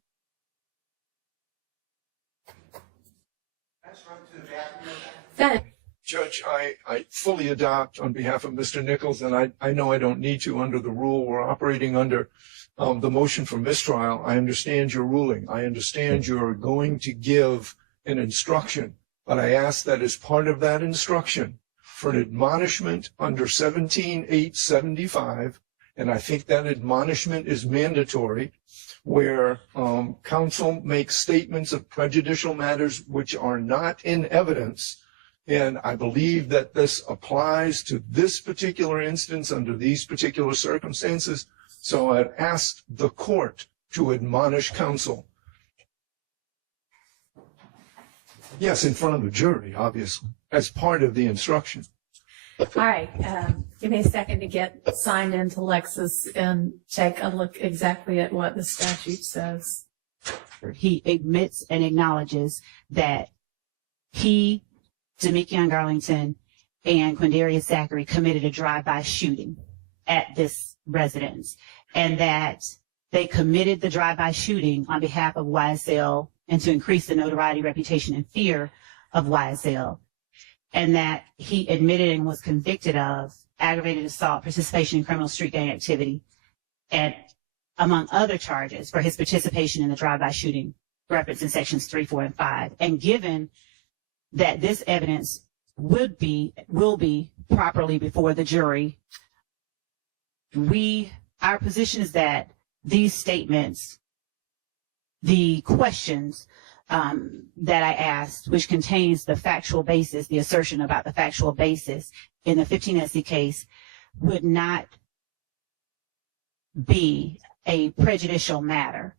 Go ahead. Judge, I fully adopt on behalf of Mr. Nichols, and I know I don't need to under the rule we're operating under, the motion for mistrial. I understand your ruling. I understand you're going to give an instruction, but I ask that as part of that instruction for an admonishment under 17-875, and I think that admonishment is mandatory, where counsel makes statements of prejudicial matters which are not in evidence. And I believe that this applies to this particular instance under these particular circumstances. So I'd ask the court to admonish counsel. Yes, in front of the jury, obviously, as part of the instruction. All right. Give me a second to get signed into Lexis and take a look exactly at what the statute says. He admits and acknowledges that he, Demekion Garlington, and Quindarius Zachary committed a drive-by shooting at this residence, and that they committed the drive-by shooting on behalf of YSL and to increase the notoriety, reputation, and fear of YSL, and that he admitted and was convicted of aggravated assault, participation in criminal street gang activity, and among other charges for his participation in the drive-by shooting referenced in sections 3, 4, and 5. And given that this evidence will be properly before the jury, our position is that these statements, the questions that I asked, which contains the factual basis, the assertion about the factual basis in the 15 SC case, would not be a prejudicial matter.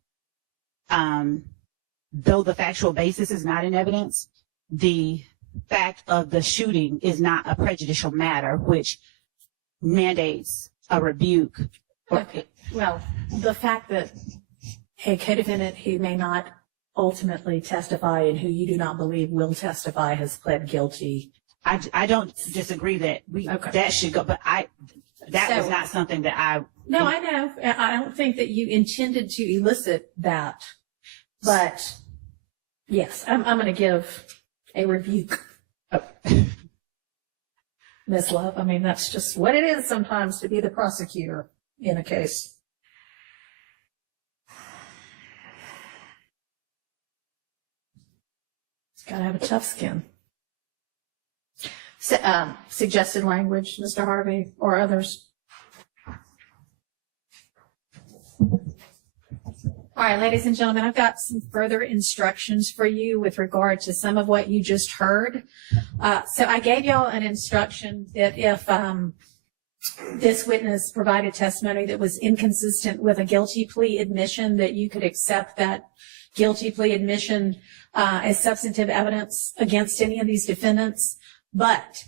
Though the factual basis is not in evidence, the fact of the shooting is not a prejudicial matter, which mandates a rebuke. Okay. Well, the fact that a co-defendant who may not ultimately testify and who you do not believe will testify has pled guilty. I don't disagree that that should go, but that was not something that I. No, I know. I don't think that you intended to elicit that, but yes, I'm going to give a rebuke. Ms. Love, I mean, that's just what it is sometimes to be the prosecutor in a case. It's got to have a tough skin. Suggested language, Mr. Harvey, or others? All right, ladies and gentlemen, I've got some further instructions for you with regard to some of what you just heard. So I gave y'all an instruction that if this witness provided testimony that was inconsistent with a guilty plea admission, that you could accept that guilty plea admission as substantive evidence against any of these defendants. But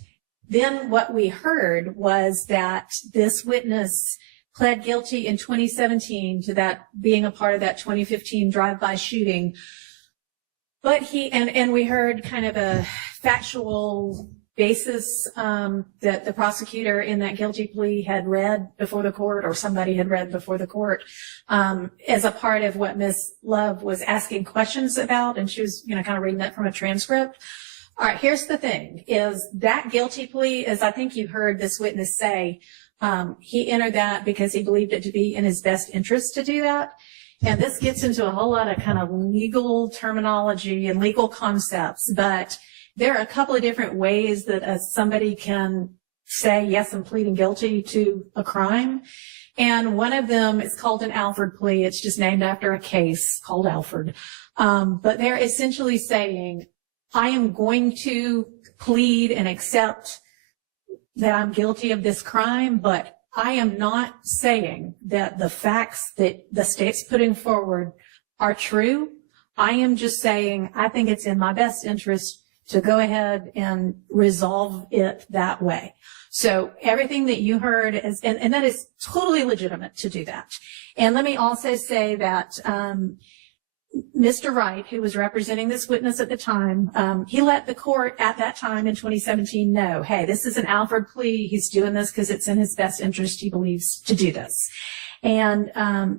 then what we heard was that this witness pled guilty in 2017 to that being a part of that 2015 drive-by shooting. But and we heard kind of a factual basis that the prosecutor in that guilty plea had read before the court, or somebody had read before the court, as a part of what Ms. Love was asking questions about, and she was, kind of reading that from a transcript. All right, here's the thing, is that guilty plea, as I think you heard this witness say, he entered that because he believed it to be in his best interest to do that. And this gets into a whole lot of kind of legal terminology and legal concepts, but there are a couple of different ways that somebody can say, yes, I'm pleading guilty to a crime. And one of them is called an Alford plea. It's just named after a case called Alford. But they're essentially saying, I am going to plead and accept that I'm guilty of this crime, but I am not saying that the facts that the state's putting forward are true. I am just saying I think it's in my best interest to go ahead and resolve it that way. So everything that you heard is, and that is totally legitimate to do that. And let me also say that Mr. Wright, who was representing this witness at the time, he let the court at that time in 2017 know, hey, this is an Alford plea. He's doing this because it's in his best interest, he believes, to do this. And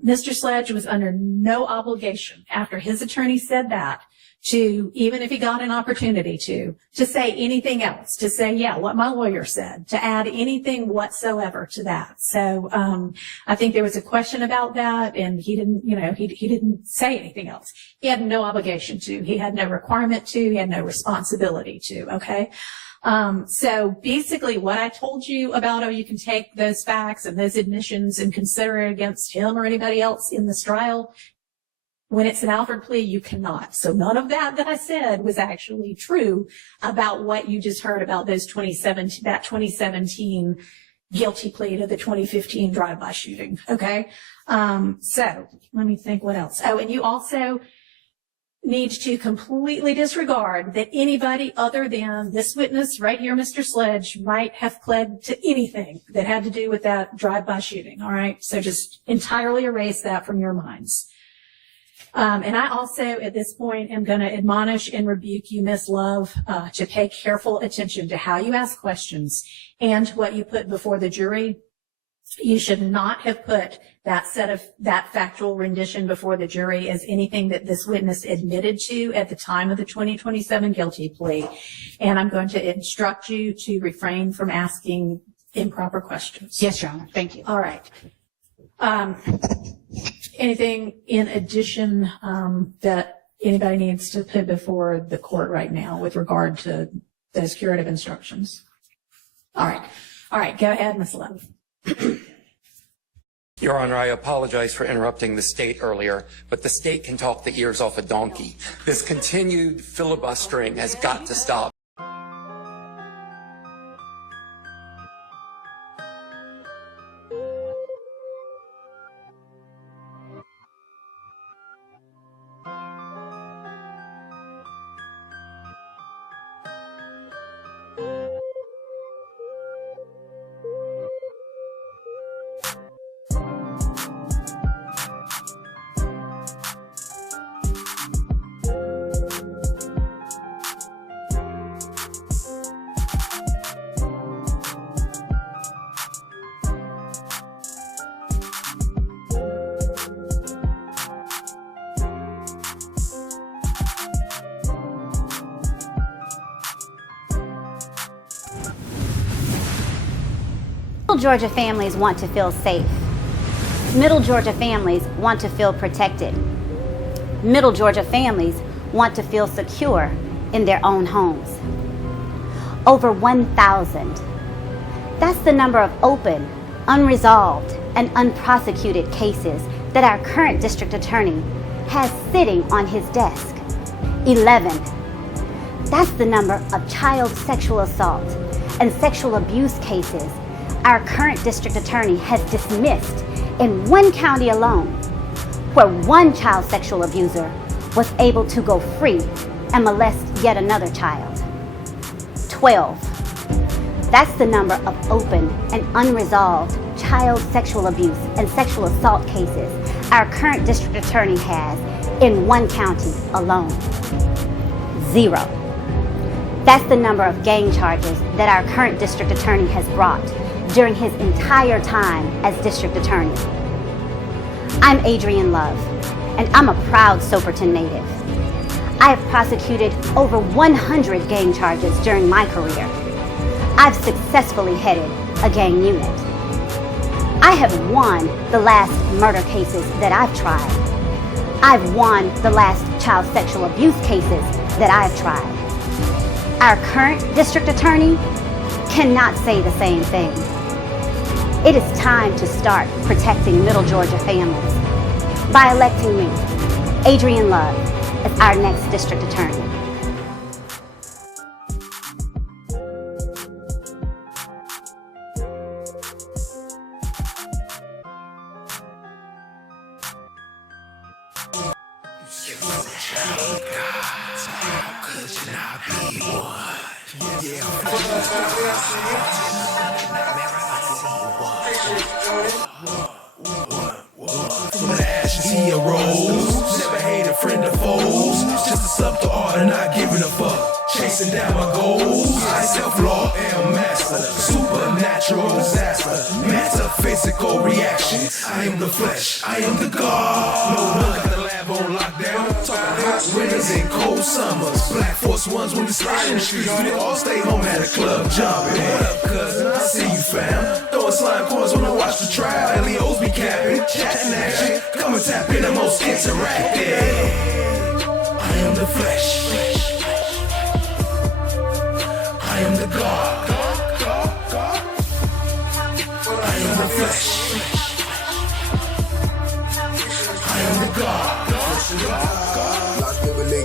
Mr. Sledge was under no obligation, after his attorney said that, to, even if he got an opportunity to say anything else, to say, yeah, what my lawyer said, to add anything whatsoever to that. So I think there was a question about that, and he didn't, he didn't say anything else. He had no obligation to. He had no requirement to. He had no responsibility to. Okay. So basically what I told you about, you can take those facts and those admissions and consider it against him or anybody else in this trial. When it's an Alford plea, you cannot. So none of that I said was actually true about what you just heard about that 2017 guilty plea to the 2015 drive-by shooting. Okay. So let me think what else. Oh, and you also need to completely disregard that anybody other than this witness right here, Mr. Sledge, might have pled to anything that had to do with that drive-by shooting. All right. So just entirely erase that from your minds. And I also, at this point, am going to admonish and rebuke you, Ms. Love, to pay careful attention to how you ask questions and what you put before the jury. You should not have put that factual rendition before the jury as anything that this witness admitted to at the time of the 2027 guilty plea. And I'm going to instruct you to refrain from asking improper questions. Yes, Your Honor. Thank you. All right. Anything in addition that anybody needs to put before the court right now with regard to those curative instructions? All right. All right. Go ahead, Ms. Love. Your Honor, I apologize for interrupting the state earlier, but the state can talk the ears off a donkey. This continued filibustering has got to stop. Middle Georgia families want to feel safe. Middle Georgia families want to feel protected. Middle Georgia families want to feel secure in their own homes. Over 1,000. That's the number of open, unresolved, and unprosecuted cases that our current district attorney has sitting on his desk. 11. That's the number of child sexual assault and sexual abuse cases our current district attorney has dismissed in one county alone, where one child sexual abuser was able to go free and molest yet another child. 12. That's the number of open and unresolved child sexual abuse and sexual assault cases our current district attorney has in one county alone. 0. That's the number of gang charges that our current district attorney has brought during his entire time as district attorney. I'm Adrienne Love, and I'm a proud Soperton native. I have prosecuted over 100 gang charges during my career. I've successfully headed a gang unit. I have won the last murder cases that I've tried. I've won the last child sexual abuse cases that I've tried. Our current district attorney cannot say the same thing. It is time to start protecting Middle Georgia families by electing me, Adrienne Love, as our next district attorney. From the ashes he arose. Never hate a friend or foes. Just a subtle art and not giving a fuck. Chasing down my goals. I self-law am master. Supernatural disaster. Metaphysical reaction. I am the flesh. I am the God. No one got the lab on lockdown. Talking hot winters and cold summers. Black Force Ones when we slide in the streets. We all stay home at a club jumping. What up, cousin? I see you, fam. Throwing slime corners when I watch the trial. LEOs be capping. Chatting action. Come and tap in the most interactive. I am the flesh. I am the God. I am the flesh. I am the God.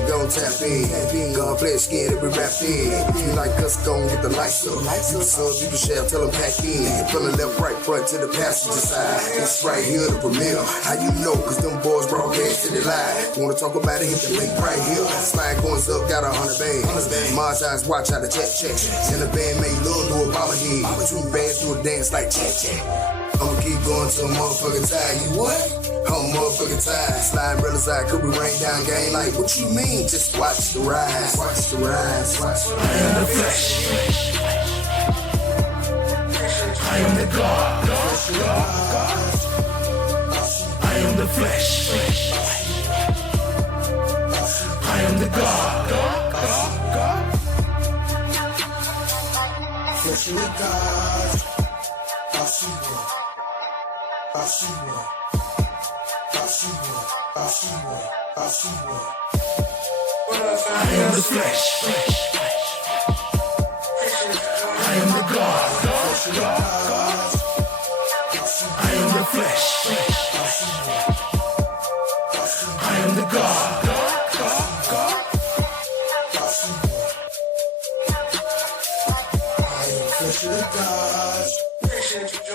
Gon' tap in, gon' flesh skin every rap in. If you like us, gon' get the lights up. You sub, you can share, tell them pack in. Feeling left, right, front to the passenger side. It's right here, the premiere. How you know? Cause them boys broadcast to the live. Wanna talk about it, hit the link right here. Slide coins up, got 100 bands. Mars eyes, watch how the check. And the band made love do a ball head. 2 bands do a dance like check. I'ma keep going till I'm motherfucking tired. You what? I'm motherfucking tired. Slide real side, could we rain down game? Like, what you mean? Just watch the rise. Watch the rise. Watch the rise. I am the flesh. I am the God. I am the flesh. I am the God. Flesh of the Godz. I see one. I see one. I see one. I see one. I see one. I am the flesh. I am the God. I am the flesh. I am the God. Flesh of the Godz.